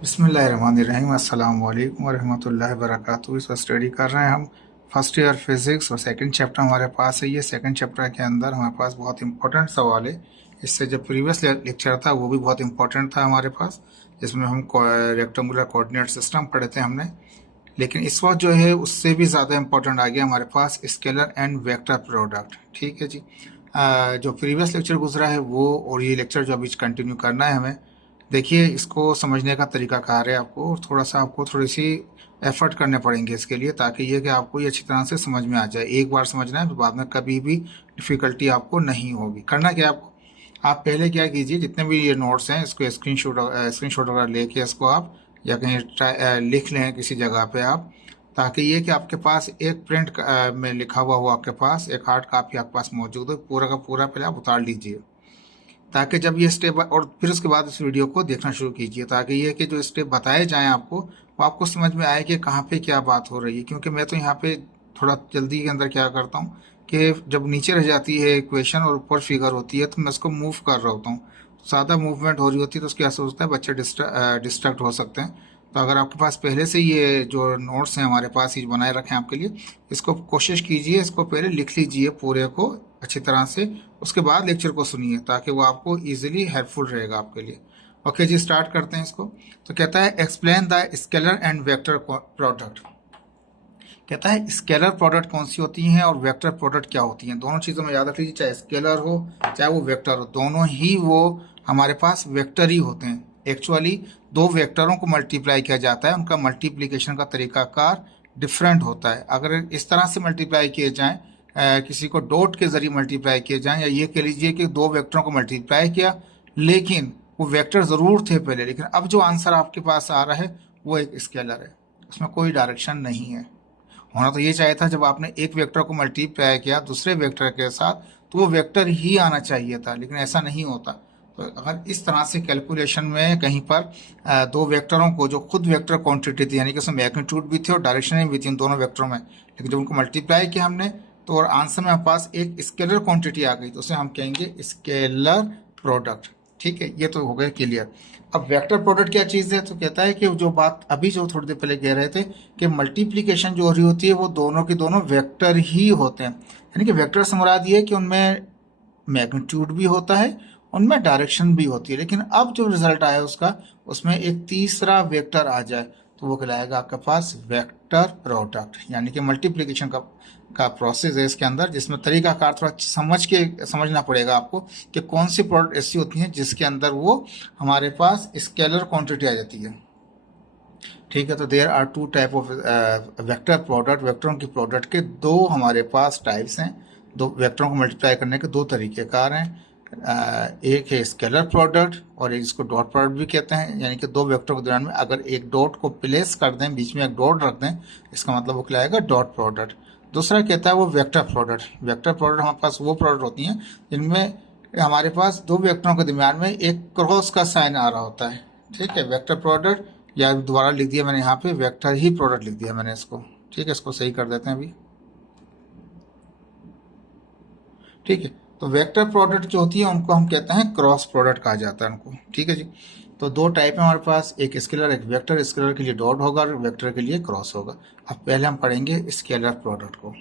बिस्मिल्लाहिर्रहमानिर्रहीम अस्सलाम वालेकुम वरहमतुल्लाहि वबरकातुहू। इस वक्त स्टडी कर रहे हैं हम फर्स्ट ईयर फिज़िक्स और सेकंड चैप्टर हमारे पास है। ये सेकंड चैप्टर के अंदर हमारे पास बहुत इंपॉर्टेंट सवाल है। इससे जो प्रीवियस लेक्चर था वो भी बहुत इंपॉर्टेंट था हमारे पास, जिसमें हम रेक्टेंगुलर कोऑर्डिनेट सिस्टम पढ़े थे हमने। लेकिन इस वक्त जो है उससे भी ज़्यादा इंपॉर्टेंट आ गया हमारे पास स्केलर एंड वेक्टर प्रोडक्ट। ठीक है जी। जो प्रीवियस लेक्चर गुजरा है वो और ये लेक्चर जो अभी कंटिन्यू करना है हमें, देखिए इसको समझने का तरीका कार है आपको, और थोड़ा सा आपको थोड़ी सी एफर्ट करने पड़ेंगे इसके लिए, ताकि ये कि आपको ये अच्छी तरह से समझ में आ जाए। एक बार समझना है तो बाद में कभी भी डिफ़िकल्टी आपको नहीं होगी। करना क्या आपको, आप पहले क्या कीजिए, जितने भी ये नोट्स हैं इसको स्क्रीनशॉट वगैरह लेके इसको आप या कहीं लिख लें किसी जगह पे आप, ताकि ये कि आपके पास एक प्रिंट में लिखा हुआ हो, आपके पास एक हार्ड कापी आपके पास मौजूद हो, पूरा का पूरा पहले आप उतार लीजिए, ताकि जब ये स्टेप और फिर उसके बाद इस वीडियो को देखना शुरू कीजिए, ताकि ये कि जो स्टेप बताए जाएं आपको वो आपको समझ में आए कि कहाँ पे क्या बात हो रही है। क्योंकि मैं तो यहाँ पे थोड़ा जल्दी के अंदर क्या करता हूँ कि जब नीचे रह जाती है इक्वेशन और ऊपर फिगर होती है तो मैं उसको मूव कर रहा होता हूँ। ज़्यादा मूवमेंट हो रही होती है तो उसकी ऐसा होता है बच्चे डिस्ट्रैक्ट हो सकते हैं। तो अगर आपके पास पहले से ये जो नोट्स हैं हमारे पास ही बनाए रखे हैं आपके लिए, इसको कोशिश कीजिए, इसको पहले लिख लीजिए पूरे को अच्छी तरह से, उसके बाद लेक्चर को सुनिए, ताकि वो आपको इजीली हेल्पफुल रहेगा आपके लिए। ओके जी, स्टार्ट करते हैं इसको। तो कहता है explain the scalar and vector product. कहता है स्केलर प्रोडक्ट कौन सी होती हैं और वेक्टर प्रोडक्ट क्या होती हैं। दोनों चीज़ों में याद रख लीजिए, चाहे स्केलर हो चाहे वो वेक्टर हो, दोनों ही वो हमारे पास वेक्टर ही होते हैं। एक्चुअली दो वेक्टरों को मल्टीप्लाई किया जाता है, उनका मल्टीप्लिकेशन का तरीकाकार डिफरेंट होता है। अगर इस तरह से मल्टीप्लाई किए जाएं, किसी को डॉट के जरिए मल्टीप्लाई किए जाएं, या ये कह लीजिए कि दो वेक्टरों को मल्टीप्लाई किया लेकिन वो वेक्टर ज़रूर थे पहले, लेकिन अब जो आंसर आपके पास आ रहा है वो एक स्केलर है, उसमें कोई डायरेक्शन नहीं है। होना तो ये चाहिए था, जब आपने एक वेक्टर को मल्टीप्लाई किया दूसरे वेक्टर के साथ तो वो वेक्टर ही आना चाहिए था, लेकिन ऐसा नहीं होता। तो अगर इस तरह से कैलकुलेशन में कहीं पर दो वेक्टरों को जो खुद वेक्टर क्वांटिटी थी, यानी कि उसमें मैग्नीट्यूड भी थी और डायरेक्शन भी थी इन दोनों वेक्टरों में, लेकिन जब उनको मल्टीप्लाई किया हमने तो और आंसर में हमारे पास एक स्केलर क्वांटिटी आ गई, तो उसे हम कहेंगे स्केलर प्रोडक्ट। ठीक है, ये तो हो गया क्लियर। अब वेक्टर प्रोडक्ट क्या चीज़ है, तो कहता है कि जो बात अभी जो थोड़ी देर पहले कह रहे थे कि मल्टीप्लिकेशन जो हो रही होती है वो दोनों के दोनों वेक्टर ही होते हैं। यानी कि वेक्टर से मुराद ये है कि उनमें मैग्नीट्यूड भी होता है, उनमें डायरेक्शन भी होती है, लेकिन अब जो रिजल्ट आया उसका, उसमें एक तीसरा वेक्टर आ जाए तो वो कहलाएगा आपके पास वेक्टर प्रोडक्ट। यानी कि मल्टीप्लिकेशन का प्रोसेस है इसके अंदर, जिसमें तरीकाकार थोड़ा समझना पड़ेगा आपको कि कौन सी प्रोडक्ट ऐसी होती हैं जिसके अंदर वो हमारे पास स्केलर क्वांटिटी आ जाती है। ठीक है, तो there are two type of vector product. वेक्टरों की प्रोडक्ट के दो हमारे पास टाइप्स हैं, दो वेक्टरों को मल्टीप्लाई करने के दो तरीक़ेकार हैं। एक है स्केलर प्रोडक्ट और एक इसको डॉट प्रोडक्ट भी कहते हैं। यानी कि दो वेक्टर के दरमियान में अगर एक डॉट को प्लेस कर दें, बीच में एक डॉट रख दें, इसका मतलब वो कहलाएगा डॉट प्रोडक्ट। दूसरा कहता है वो वेक्टर प्रोडक्ट। वेक्टर प्रोडक्ट हमारे पास वो प्रोडक्ट होती हैं जिनमें हमारे पास दो वेक्टरों के दरमियान में एक क्रॉस का साइन आ रहा होता है। ठीक है, वेक्टर प्रोडक्ट, या दोबारा लिख दिया मैंने यहाँ पे वेक्टर ही प्रोडक्ट लिख दिया मैंने इसको। ठीक है, इसको सही कर देते हैं अभी। ठीक है, तो वेक्टर प्रोडक्ट जो होती है उनको हम कहते हैं क्रॉस प्रोडक्ट कहा जाता है उनको। ठीक है जी। तो दो टाइप है हमारे पास, एक स्केलर एक वेक्टर। स्केलर के लिए डॉट होगा और वेक्टर के लिए क्रॉस होगा। अब पहले हम पढ़ेंगे स्केलर प्रोडक्ट को।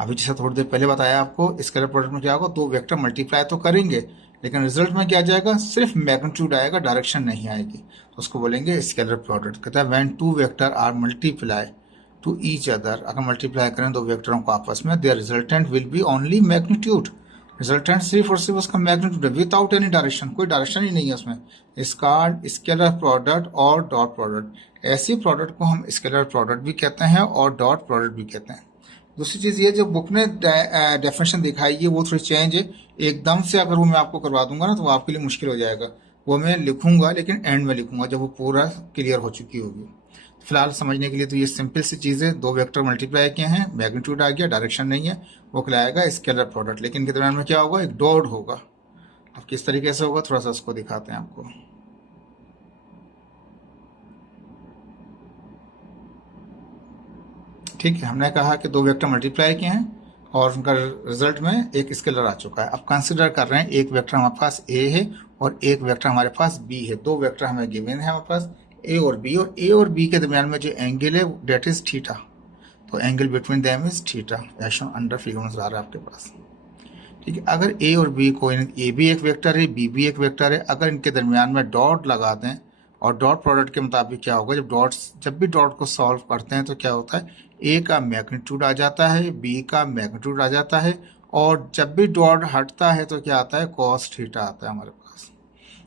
अभी जैसा थोड़ी देर पहले बताया आपको, स्केलर प्रोडक्ट में क्या होगा, दो वेक्टर मल्टीप्लाई तो करेंगे लेकिन रिजल्ट में क्या जाएगा, सिर्फ मैग्नीट्यूड आएगा, डायरेक्शन नहीं आएगी, तो उसको बोलेंगे स्केलर प्रोडक्ट। कहता है when two vector are multiply to each other, अगर मल्टीप्लाई करें दो वेक्टरों को आपस में, their resultant will be only magnitude. Resultant सिर्फ और सिर्फ उसका मैग्नीट्यूड है, विदाउट एनी डायरेक्शन, कोई डायरेक्शन ही नहीं है उसमें। इसका स्केलर प्रोडक्ट और डॉट प्रोडक्ट, ऐसी प्रोडक्ट को हम स्केलर प्रोडक्ट भी कहते हैं और डॉट प्रोडक्ट भी कहते हैं। दूसरी चीज़ ये, जो बुक ने डेफिनेशन दिखाई है वो थोड़ी चेंज है। एकदम से अगर वो मैं आपको करवा दूंगा ना तो वो आपके लिए मुश्किल हो जाएगा। वो मैं लिखूंगा लेकिन एंड में लिखूंगा जब वो पूरा क्लियर हो चुकी होगी। फिलहाल समझने के लिए तो ये सिंपल सी चीज़ है, दो वेक्टर मल्टीप्लाई किए हैं, मैग्नीट्यूड आ गया, डायरेक्शन नहीं है, वो कहलाएगा स्केलर प्रोडक्ट। लेकिन इनके दरम्यान में क्या होगा, एक डॉट होगा। अब किस तरीके से होगा थोड़ा सा उसको दिखाते हैं आपको। ठीक है, हमने कहा कि दो वेक्टर मल्टीप्लाई किए हैं और उनका रिजल्ट में एक स्केलर आ चुका है। अब कंसिडर कर रहे हैं एक वेक्टर हमारे पास ए है और एक वेक्टर हमारे पास बी है। दो वेक्टर हमें गिवन है हमारे पास ए और बी के दरमियान में जो एंगल है डेट इज थीटा। तो angle between them is theta, ऐसा अंडर फिगर में आ रहा है आपके पास। ठीक है, अगर ए और बी को, ए भी एक वेक्टर है बी भी एक वेक्टर है, अगर इनके दरमियान में डॉट लगा दें और डॉट प्रोडक्ट के मुताबिक क्या होगा, जब भी डॉट को सॉल्व करते हैं तो क्या होता है, ए का मैग्नीट्यूड आ जाता है, बी का मैग्नीट्यूड आ जाता है, और जब भी डॉट हटता है तो क्या आता है, कॉस थीटा आता है हमारे पास।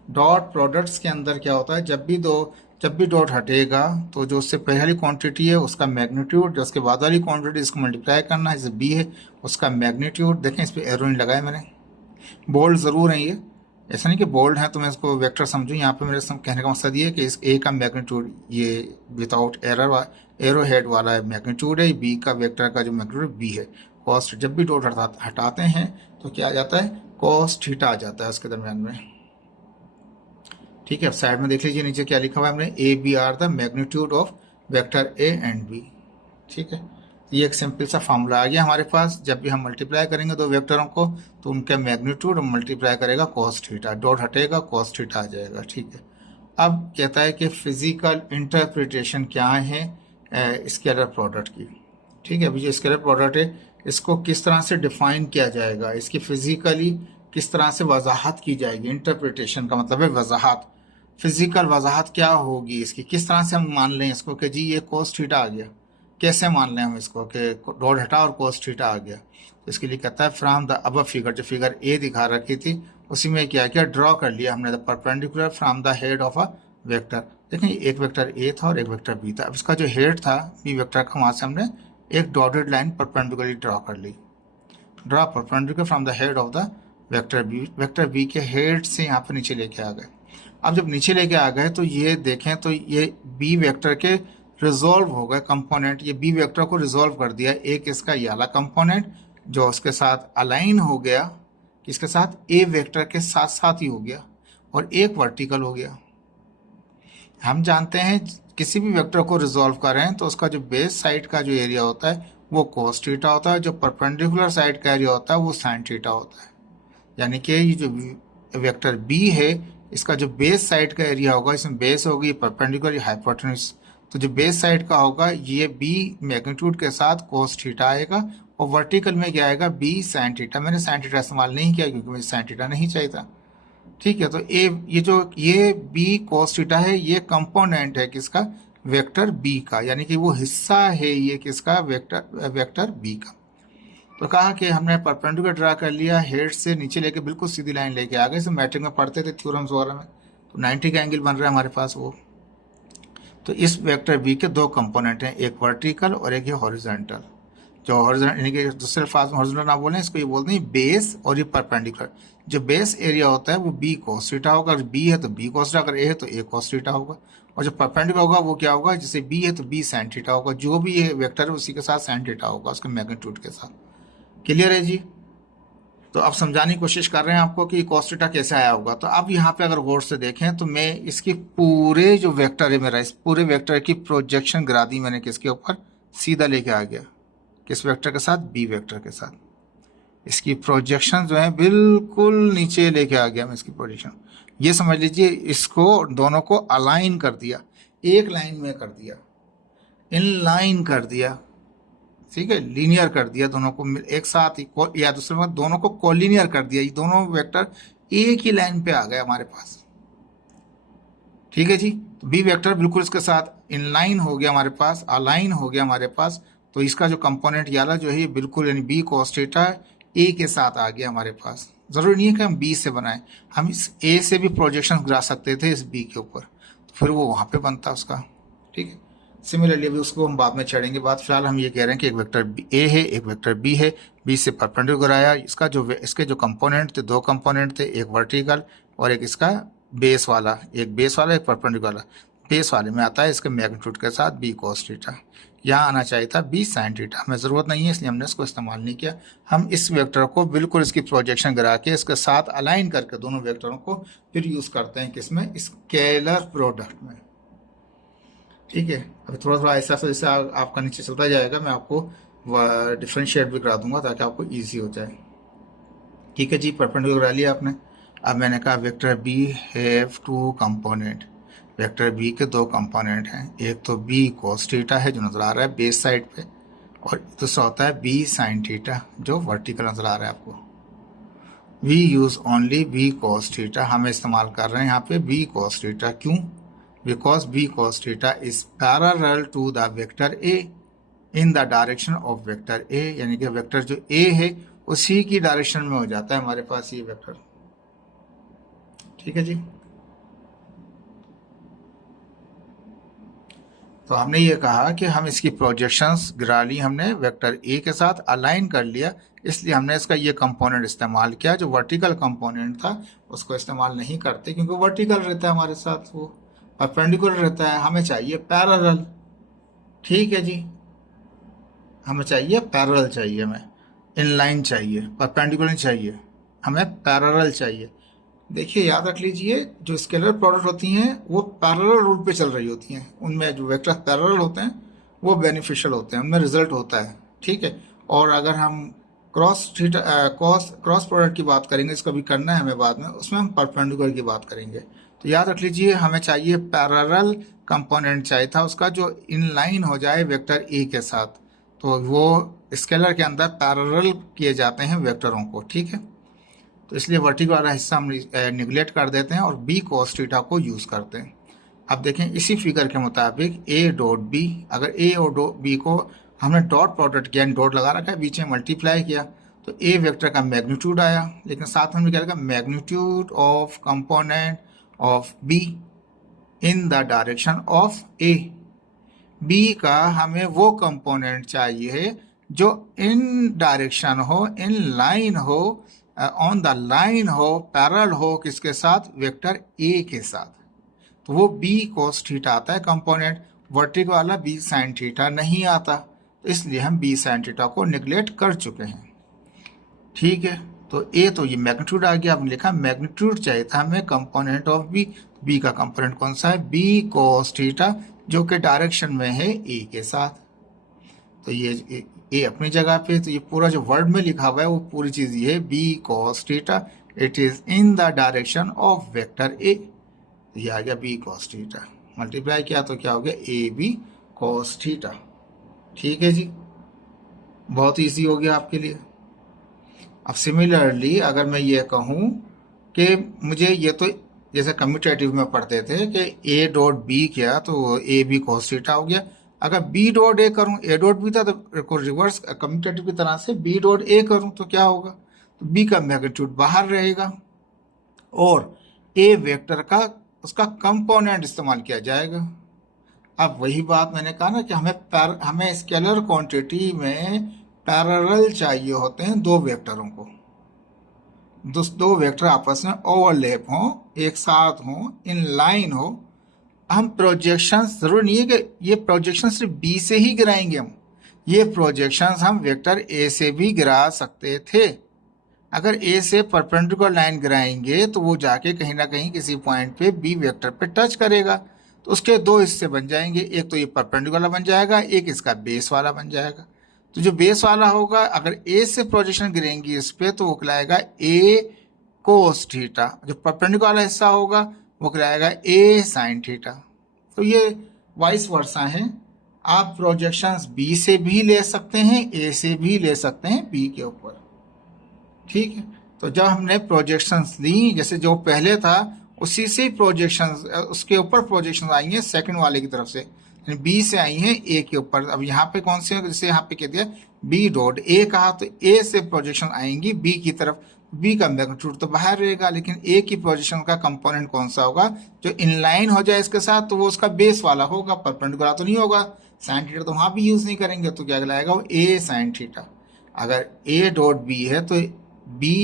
डॉट प्रोडक्ट्स के अंदर क्या होता है, जब भी डॉट हटेगा तो जो उससे पहले वाली क्वांटिटी है उसका मैग्नीट्यूड, जो उसके बाद वाली क्वांटिटी इसको मल्टीप्लाई करना है, जैसे बी है उसका मैग्नीट्यूड। देखें इस पर एरो नहीं लगाया मैंने, बोल्ड ज़रूर है ये, ऐसा नहीं कि बोल्ड है तो मैं इसको वेक्टर समझूं। यहाँ पे मेरे कहने का मकसद ये है कि इस ए का मैग्नीट्यूड ये विदाउट एरो हेड वाला मैग्नीट्यूड है, बी का वेक्टर का जो मैग्नीट्यूड बी है। कॉस, जब भी डॉट हटाते हैं तो क्या आ जाता है, कॉस थीटा आ जाता है उसके दरमियान में। ठीक है, अब साइड में देख लीजिए नीचे क्या लिखा हुआ है हमने, A B are the magnitude of vector A and B. ठीक है, ये एक सिंपल सा फार्मूला आ गया हमारे पास। जब भी हम मल्टीप्लाई करेंगे दो वेक्टरों को तो उनका मैग्नीट्यूड मल्टीप्लाई करेगा कॉस थीटा, डॉट हटेगा कॉस थीटा आ जाएगा। ठीक है, अब कहता है कि फिजिकल इंटरप्रिटेशन क्या है स्केलर प्रोडक्ट की। ठीक है, अभी जो स्केलर प्रोडक्ट है इसको किस तरह से डिफाइन किया जाएगा, इसकी फिजिकली किस तरह से वजाहत की जाएगी। इंटरप्रिटेशन का मतलब है वजाहत, फिजिकल वजाहत क्या होगी इसकी, किस तरह से हम मान लें इसको कि जी ये कोस थीटा आ गया, कैसे मान लें हम इसको कि डॉट हटा और कोस थीटा आ गया। तो इसके लिए कहता है फ्रॉम द अब फिगर, जो फिगर ए दिखा रखी थी उसी में क्या किया, ड्रॉ कर लिया हमने the perpendicular from the head of a vector. देखें एक वेक्टर ए था और एक वेक्टर बी था। अब इसका जो हेड था बी वेक्टर का, वहाँ से हमने एक डॉटेड लाइन परपेंडिकुलरली ड्रॉ कर ली। Draw perpendicular from the head of the vector B के हेड से यहाँ पर नीचे लेके आ गए। अब जब नीचे लेके आ गए तो ये देखें तो ये बी वेक्टर के रिजोल्व हो गए कंपोनेंट, ये बी वेक्टर को रिजोल्व कर दिया। एक इसका ये वाला कंपोनेंट जो उसके साथ अलाइन हो गया, इसके साथ ए वेक्टर के साथ साथ ही हो गया, और एक वर्टिकल हो गया। हम जानते हैं किसी भी वेक्टर को रिजोल्व करें तो उसका जो बेस साइड का जो एरिया होता है वो कोस थीटा होता है, जो परपेंडिकुलर साइड का एरिया होता है वो साइन थीटा होता है। यानी कि ये जो वेक्टर बी है इसका जो बेस साइड का एरिया होगा, इसमें बेस होगी परपेंडिकुलर हाइपोटेन्यूज, तो जो बेस साइड का होगा ये बी मैग्नीट्यूड के साथ कोस थीटा आएगा, और वर्टिकल में क्या आएगा, बी साइन थीटा। मैंने साइन थीटा इस्तेमाल नहीं किया क्योंकि मुझे साइन थीटा नहीं चाहिए था। ठीक है, तो ये बी कोस थीटा है, ये कंपोनेंट है किसका, वेक्टर बी का, यानी कि वो हिस्सा है ये किसका, वेक्टर बी का। तो कहा कि हमने परपेंडिकुलर ड्रा कर लिया, हेड से नीचे लेके बिल्कुल सीधी लाइन लेके आ गए। मैट्रिक में पढ़ते थे थ्योरम्स वगैरह में, तो 90 का एंगल बन रहा है हमारे पास वो। तो इस वेक्टर बी के दो कंपोनेंट हैं, एक वर्टिकल और एक ये हॉरिजॉन्टल। जो हॉरिजॉन्टल यानी कि दूसरे अल्फाज में हॉरिजॉन्टल ना बोलें, इसको ये बोलते हैं बेस और ये परपेंडिकुलर। जो बेस एरिया होता है वो बी कोस थीटा होगा, अगर बी है तो बी कोस थीटा, अगर ए है तो ए कोस थीटा होगा, और जो परपेंडिकुलर होगा वो क्या होगा, जैसे बी है तो बी साइन थीटा होगा, जो भी ये वेक्टर है उसी के साथ साइन थीटा होगा उसके मैग्नीट्यूड के साथ। क्लियर है जी। तो अब समझाने की कोशिश कर रहे हैं आपको कि कॉस थीटा कैसे आया होगा। तो अब यहाँ पे अगर गौर से देखें तो मैं इसकी पूरे जो वेक्टर है मेरा, इस पूरे वेक्टर की प्रोजेक्शन गिरा दी मैंने किसके ऊपर, सीधा लेके आ गया किस वेक्टर के साथ, बी वेक्टर के साथ। इसकी प्रोजेक्शन जो है बिल्कुल नीचे लेके आ गया मैं इसकी प्रोजेक्शन। ये समझ लीजिए इसको दोनों को अलाइन कर दिया, एक लाइन में कर दिया, इन लाइन कर दिया। ठीक है, लीनियर कर दिया दोनों को एक साथ ही, या दूसरे में दोनों को कोलिनियर कर दिया, ये दोनों वेक्टर एक ही लाइन पे आ गए हमारे पास। ठीक है जी, तो बी वेक्टर बिल्कुल इसके साथ इनलाइन हो गया हमारे पास, अलाइन हो गया हमारे पास। तो इसका जो कंपोनेंट याला जो है ये बिल्कुल यानी बी कॉस थीटा ए के साथ आ गया हमारे पास। जरूरी नहीं है कि हम बी से बनाएं, हम इस ए से भी प्रोजेक्शन गिरा सकते थे इस बी के ऊपर, तो फिर वो वहां पे बनता उसका। ठीक है, सिमिलरली अभी उसको हम बाद में चढ़ेंगे बात। फिलहाल हम ये कह रहे हैं कि एक वेक्टर ए है एक वेक्टर बी है, बी से परपेंडिकुलर आया, इसके जो कंपोनेंट थे, दो कंपोनेंट थे, एक वर्टिकल और एक इसका बेस वाला, एक परपेंडिकुलर वाला। बेस वाले में आता है इसके मैग्नीट्यूड के साथ बी कॉस थीटा, यहाँ आना चाहिए था बी साइन थीटा, हमें ज़रूरत नहीं है इसलिए हमने इसको इस्तेमाल नहीं किया। हम इस वेक्टर को बिल्कुल इसकी प्रोजेक्शन गिरा के इसके साथ अलाइन करके दोनों वेक्टरों को फिर यूज़ करते हैं किसमें, स्केलर प्रोडक्ट में। ठीक है, अभी थोड़ा थोड़ा ऐसा जैसे आपका नीचे चलता जाएगा मैं आपको डिफ्रेंशिएट भी करा दूंगा ताकि आपको ईजी हो जाए। ठीक है जी, परपेंडिकुलर करा लिया आपने। अब मैंने कहा vector B have two component. Vector B के दो कंपोनेंट हैं, एक तो बी cos थीटा है जो नज़र आ रहा है बेस साइड पे, और दूसरा होता है बी sin थीटा जो वर्टिकल नज़र आ रहा है आपको। We use only B cos theta, हम इस्तेमाल कर रहे हैं यहाँ पे बी cos थीटा। क्यों? Because B cos theta is parallel to the vector A in the direction of vector A, यानी कि वेक्टर जो ए है उसी की डायरेक्शन में हो जाता है हमारे पास ये वेक्टर। ठीक है जी, तो हमने ये कहा कि हम इसकी प्रोजेक्शंस गिरा ली, हमने वेक्टर ए के साथ अलाइन कर लिया, इसलिए हमने इसका ये कंपोनेंट इस्तेमाल किया। जो वर्टिकल कंपोनेंट था उसको इस्तेमाल नहीं करते क्योंकि वर्टिकल रहता है हमारे साथ, वो परपेंडिकुलर रहता है, हमें चाहिए पैरेलल। ठीक है जी, हमें चाहिए पैरेलल, चाहिए हमें इनलाइन चाहिए, परपेंडिकुलर नहीं चाहिए, हमें पैरेलल चाहिए। देखिए याद रख लीजिए, जो स्केलर प्रोडक्ट होती हैं वो पैरेलल रूट पे चल रही होती हैं, उनमें जो वेक्टर पैरेलल होते हैं वो बेनिफिशियल होते हैं, उनमें रिजल्ट होता है। ठीक है, और अगर हम क्रॉस प्रोडक्ट की बात करेंगे, इसको भी करना है हमें बाद में, उसमें हम परपेंडिकुलर की बात करेंगे। तो याद रख लीजिए हमें चाहिए पैरेलल कंपोनेंट चाहिए था उसका जो इनलाइन हो जाए वेक्टर ए के साथ, तो वो स्केलर के अंदर पैरेलल किए जाते हैं वेक्टरों को। ठीक है, तो इसलिए वर्टिकल वाला हिस्सा हम निगलेक्ट कर देते हैं और बी cos थीटा को यूज़ करते हैं। अब देखें इसी फिगर के मुताबिक ए डॉट बी, अगर ए और बी को हमने डॉट प्रोडक्ट किया, डॉट लगा रखा है, बीच में मल्टीप्लाई किया, तो ए वेक्टर का मैग्नीट्यूड आया, लेकिन साथ में क्या लगा, magnitude of component of B in the direction of A. B का हमें वो कंपोनेंट चाहिए जो इन डायरेक्शन हो, इन लाइन हो, ऑन द लाइन हो, पैरेलल हो, किसके साथ, वेक्टर ए के साथ। तो वो बी cos थीटा आता है कंपोनेंट, वर्टिकल वाला बी sin थीटा नहीं आता, तो इसलिए हम बी sin थीटा को निगलेक्ट कर चुके हैं। ठीक है, तो ए तो ये मैग्नीट्यूड आ गया, आपने लिखा मैग्नीट्यूड चाहिए था हमें कंपोनेंट ऑफ बी। बी का कंपोनेंट कौन सा है, बी cos थीटा, जो कि डायरेक्शन में है ए के साथ। तो ये ए अपनी जगह पे, तो ये पूरा जो वर्ड में लिखा हुआ है वो पूरी चीज ये है B cos theta, it is in the direction of vector A. तो ये आ गया बी cos थीटा, मल्टीप्लाई किया तो क्या हो गया, ए बी cos थीटा। ठीक है जी, बहुत ईजी हो गया आपके लिए। अब सिमिलरली अगर मैं ये कहूँ कि मुझे ये, तो जैसे कम्यूटेटिव में पढ़ते थे कि ए डॉट बी किया तो ए बी cos थीटा हो गया, अगर बी डॉट ए करूँ, ए डॉट बी था तो रिवर्स कम्यूटेटिव की तरह से बी डॉट ए करूँ तो क्या होगा, तो बी का मैग्नीट्यूड बाहर रहेगा और ए वेक्टर का उसका कंपोनेंट इस्तेमाल किया जाएगा। अब वही बात मैंने कहा ना कि हमें स्केलर क्वांटिटी में पैरेलल चाहिए होते हैं दो वेक्टरों को, दो वेक्टर आपस में ओवरलैप हों, एक साथ हों, इन लाइन हो। हम प्रोजेक्शंस, जरूर नहीं है कि ये प्रोजेक्शन सिर्फ बी से ही गिराएंगे, हम ये प्रोजेक्शंस हम वेक्टर ए से भी गिरा सकते थे। अगर ए से परपेंडिकुलर लाइन गिराएंगे तो वो जाके कहीं ना कहीं किसी पॉइंट पे बी वेक्टर पे टच करेगा, तो उसके दो हिस्से बन जाएंगे, एक तो ये परपेंडिकुलर बन जाएगा, एक इसका बेस वाला बन जाएगा। तो जो बेस वाला होगा, अगर ए से प्रोजेक्शन गिरेंगी इस पे तो वो कहलाएगा ए cos थीटा, जो परपेंडिकुलर वाला हिस्सा होगा वो कहलाएगा ए sin थीटा। तो ये वाइस वर्सा है, आप प्रोजेक्शंस बी से भी ले सकते हैं, ए से भी ले सकते हैं बी के ऊपर। ठीक है, तो जब हमने प्रोजेक्शंस ली, जैसे जो पहले था उसी से प्रोजेक्शंस, उसके ऊपर प्रोजेक्शंस आई हैं सेकंड वाले की तरफ से, यानी बी से आई हैं ए के ऊपर। अब यहाँ पे कौन से, जैसे यहाँ पे कह दिया बी डॉट ए कहा, तो ए से प्रोजेक्शन आएंगी बी की तरफ, बी का मैग्नीट्यूड तो बाहर रहेगा, लेकिन ए की प्रोजेक्शन का कंपोनेंट कौन सा होगा, जो इनलाइन हो जाए इसके साथ, तो वो उसका बेस वाला होगा, परपेंडिकुलर तो नहीं होगा। साइन थीटा तो वहां भी यूज नहीं करेंगे, तो क्या कहलाएगा, वो ए साइन थीटा। अगर ए डॉट बी है तो बी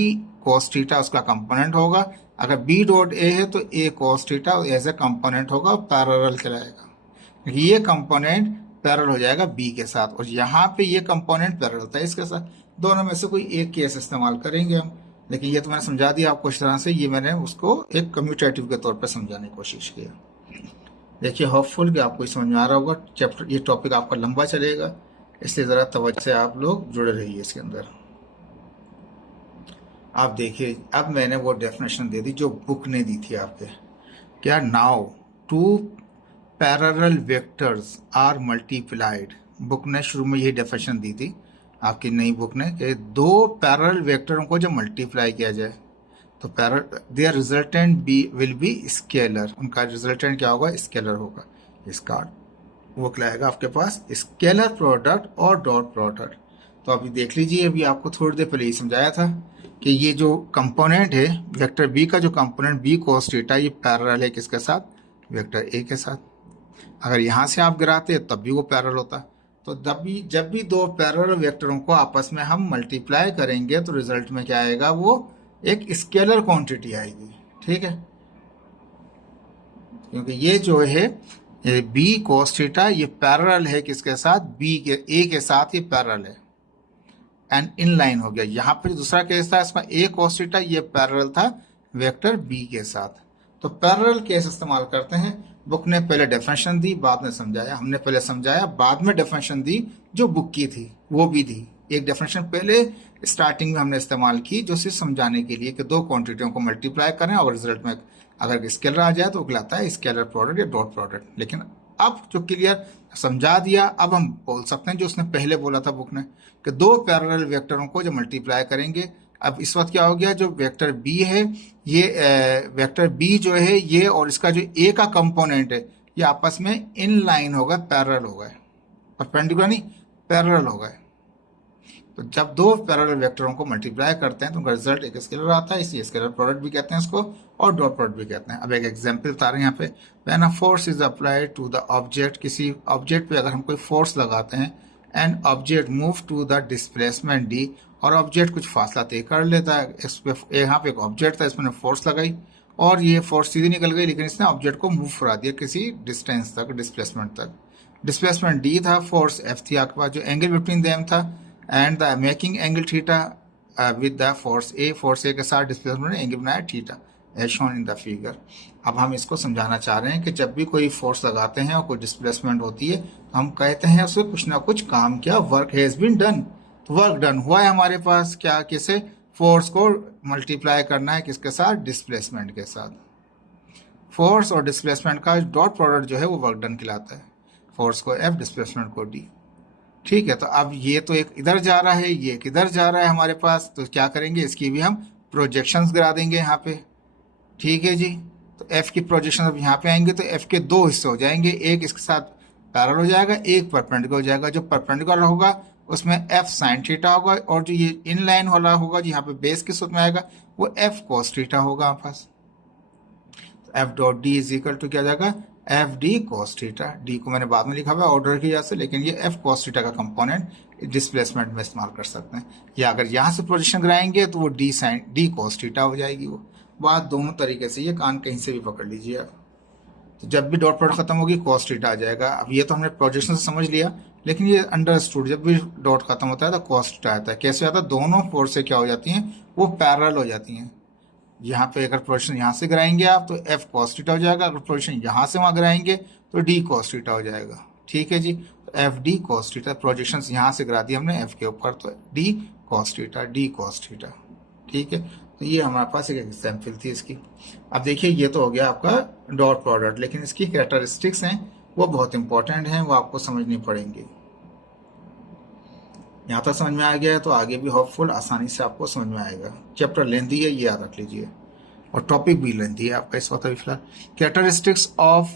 cos थीटा उसका कंपोनेंट होगा, अगर बी डॉट ए है तो A cos theta as A component होगा, पैरेलल कहलाएगा। ये कंपोनेंट पैरेलल हो जाएगा बी के साथ, और यहाँ पे ये कंपोनेंट पैरेलल होता है इसके साथ। दोनों में से कोई एक केस इस्तेमाल करेंगे हम, लेकिन ये तो मैंने समझा दिया आपको इस तरह से, ये मैंने उसको एक कम्यूटेटिव के तौर पर समझाने की कोशिश किया। देखिए होपफुल कि आपको समझ में आ रहा होगा। चैप्टर, ये टॉपिक आपका लंबा चलेगा, इसलिए ज़रा तवज्जो से आप लोग जुड़े रहिए इसके अंदर। आप देखिए, अब मैंने वो डेफिनेशन दे दी जो बुक ने दी थी आपके। क्या? Now two parallel vectors are multiplied. Book ने शुरू में यही डेफिनेशन दी थी आपकी नई बुक ने कि दो पैरेलल वेक्टरों को जब मल्टीप्लाई किया जाए तो their resultant be will be scalar. उनका रिजल्टेंट क्या होगा? स्केलर होगा। इसका वो क्या आएगा आपके पास? स्केलर प्रोडक्ट और डॉट प्रोडक्ट। तो अभी देख लीजिए, अभी आपको थोड़ी देर पहले ही समझाया था कि ये जो कंपोनेंट है वेक्टर बी का, जो कंपोनेंट बी cos थीटा, ये पैरेलल है किसके साथ? वेक्टर ए के साथ। अगर यहाँ से आप गिराते तब भी वो पैरेलल होता। तो जब भी दो पैरेलल वेक्टरों को आपस में हम मल्टीप्लाई करेंगे तो रिजल्ट में क्या आएगा? वो एक स्केलर क्वांटिटी आएगी। ठीक है, क्योंकि ये जो है ये बी cos थीटा ये पैरेलल है किसके साथ? बी के ए के साथ ये पैरेलल है एंड इन लाइन हो गया। यहाँ पर दूसरा केस था इसमें ए cos थीटा ये पैरेलल था वेक्टर बी के साथ। तो पैरेलल केस इस्तेमाल करते हैं। बुक ने पहले डेफिनेशन दी, बाद में समझाया। हमने पहले समझाया, बाद में डेफिनेशन दी जो बुक की थी वो भी दी। एक डेफिनेशन पहले स्टार्टिंग में हमने इस्तेमाल की जो सिर्फ समझाने के लिए कि दो क्वांटिटियों को मल्टीप्लाई करें और रिजल्ट में अगर स्केलर आ जाए तो कहलाता है स्केलर प्रोडक्ट या डॉट प्रोडक्ट। लेकिन अब जो क्लियर समझा दिया, अब हम बोल सकते हैं जो उसने पहले बोला था बुक ने कि दो पैरेलल वेक्टरों को जब मल्टीप्लाई करेंगे। अब इस वक्त क्या हो गया? जो वेक्टर बी है ये वेक्टर बी जो है ये और इसका जो ए का कंपोनेंट है ये आपस में इन लाइन हो गए, पैरेलल हो गए, परपेंडिकुलर नहीं, पैरेलल हो गए। तो जब दो पैरेलल वेक्टरों को मल्टीप्लाई करते हैं तो उनका रिजल्ट एक स्केलर आता है, इसलिए स्केलर प्रोडक्ट भी कहते हैं इसको और डॉट प्रोडक्ट भी कहते हैं। अब एक एग्जांपल बता रहे हैं यहाँ पे। When a force is applied to the object, किसी ऑब्जेक्ट पे अगर हम कोई फोर्स लगाते हैं and object move to the displacement D, और ऑब्जेक्ट कुछ फासला तय कर लेता है। इस पे यहाँ पे एक ऑब्जेक्ट था, इसमें फोर्स लगाई और ये फोर्स सीधी निकल गई, लेकिन इसने ऑब्जेक्ट को मूव करा दिया किसी डिस्टेंस तक, डिस्प्लेसमेंट तक। डिस्प्लेसमेंट डी था, फोर्स एफ थी आपके पास, जो एंगल बिटवीन देम था and the making angle theta with the force A के साथ डिस्प्लेसमेंट ने एंगल बनाया theta as shown in the figure. अब हम इसको समझाना चाह रहे हैं कि जब भी कोई फोर्स लगाते हैं और कोई डिस्प्लेसमेंट होती है तो हम कहते हैं उससे कुछ ना कुछ काम किया, वर्क हैज बीन डन। तो वर्क डन हुआ है हमारे पास, क्या? किसे? फोर्स को मल्टीप्लाई करना है किसके साथ? डिस्प्लेसमेंट के साथ। फोर्स और डिस्प्लेसमेंट का डॉट प्रोडक्ट जो है वो वर्क डन कहलाता है। फोर्स को एफ, डिस्प्लेसमेंट को डी। ठीक है, तो अब ये तो एक इधर जा रहा है, ये एक इधर जा रहा है हमारे पास, तो क्या करेंगे? इसकी भी हम प्रोजेक्शंस गिरा देंगे यहाँ पे। ठीक है जी, तो एफ की प्रोजेक्शन अब यहाँ पे आएंगे तो एफ के दो हिस्से हो जाएंगे, एक इसके साथ पैरेलल हो जाएगा, एक परपेंडिकुलर हो जाएगा। जो परपेंडिकुलर होगा उसमें एफ साइन थीटा होगा और जो ये इन लाइन वाला होगा यहाँ पे बेस किस सूत्र में आएगा वो एफ कॉस थीटा होगा हमारे पास। तो F dot D is equal to क्या जाएगा? F D cos theta. D को मैंने बाद में लिखा हुआ है ऑर्डर की वजह से, लेकिन ये एफ कॉस थीटा का कंपोनेंट डिस्प्लेसमेंट में इस्तेमाल कर सकते हैं। या अगर यहाँ से प्रोजेक्शन गिराएंगे तो वो D sine D cos theta हो जाएगी। वो बात दोनों तरीके से, ये कान कहीं से भी पकड़ लीजिए आप। तो जब भी डॉट प्रोडक्ट खत्म होगी कॉस थीटा आ जाएगा। अब ये तो हमने प्रोजेक्शन से समझ लिया, लेकिन ये अंडरस्टूड, जब भी डॉट खत्म होता है तो कॉस थीटा आता है। कैसे आता है? दोनों फोर्स से क्या हो जाती हैं? वो पैरेलल हो जाती हैं। यहाँ पे अगर प्रोजेक्शन यहाँ से गिराएंगे आप तो एफ कॉस थीटा हो जाएगा, अगर प्रोजेक्शन यहाँ से वहाँ गिराएंगे तो डी कॉस थीटा हो जाएगा। ठीक है जी, तो F D cos theta, projection यहाँ से गिरा दिया हमने एफ के ऊपर, तो D cos theta, D cos theta. ठीक है, तो ये हमारे पास एक एग्जाम्पल थी इसकी। अब देखिए ये तो हो गया आपका डॉट प्रोडक्ट, लेकिन इसकी कैरेक्टरिस्टिक्स हैं वो बहुत इंपॉर्टेंट हैं, वो आपको समझनी पड़ेंगी। यहाँ तक समझ में आ गया है तो आगे भी होपफुल आसानी से आपको समझ में आएगा। चैप्टर लेंथी है, ये याद रख लीजिए, और टॉपिक भी लेंथी है आपका इस वक्त अभी फिलहाल। Characteristics of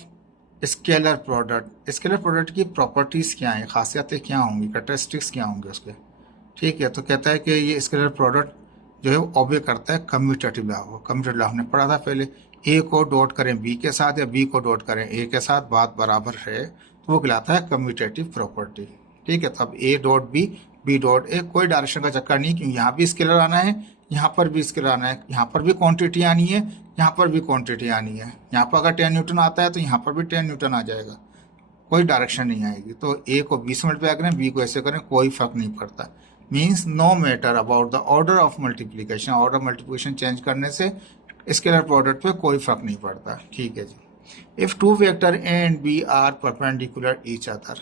scalar product. Scalar product की प्रॉपर्टीज क्या हैं, खासियतें क्या होंगी, कैरेक्टरिस्टिक्स क्या होंगे उसके। ठीक है, तो कहता है कि ये स्केलर प्रोडक्ट जो है वो ऑब्जे करता है कम्यूटेटिव लॉ को। कम्यूटेटिव लॉ हमने पढ़ा था पहले, ए को डॉट करें बी के साथ या बी को डॉट करें ए के साथ, बात बराबर है तो वो कहलाता है कम्यूटेटिव प्रॉपर्टी। ठीक है, तो अब A dot B, B dot A, कोई डायरेक्शन का चक्कर नहीं, क्योंकि यहाँ भी स्केलर आना है, यहाँ पर भी स्केलर आना है, यहाँ पर भी क्वांटिटी आनी है, यहाँ पर भी क्वांटिटी आनी है। यहाँ पर अगर 10 न्यूटन आता है तो यहाँ पर भी 10 न्यूटन आ जाएगा, कोई डायरेक्शन नहीं आएगी। तो ए को बी से मल्टीप्लाई करें, बी को ऐसे करें, कोई फर्क नहीं पड़ता। Means no matter about the order of multiplication, order multiplication change करने से स्केलर प्रोडक्ट पे कोई फर्क नहीं पड़ता। ठीक है जी। If two vector A and B are perpendicular each other,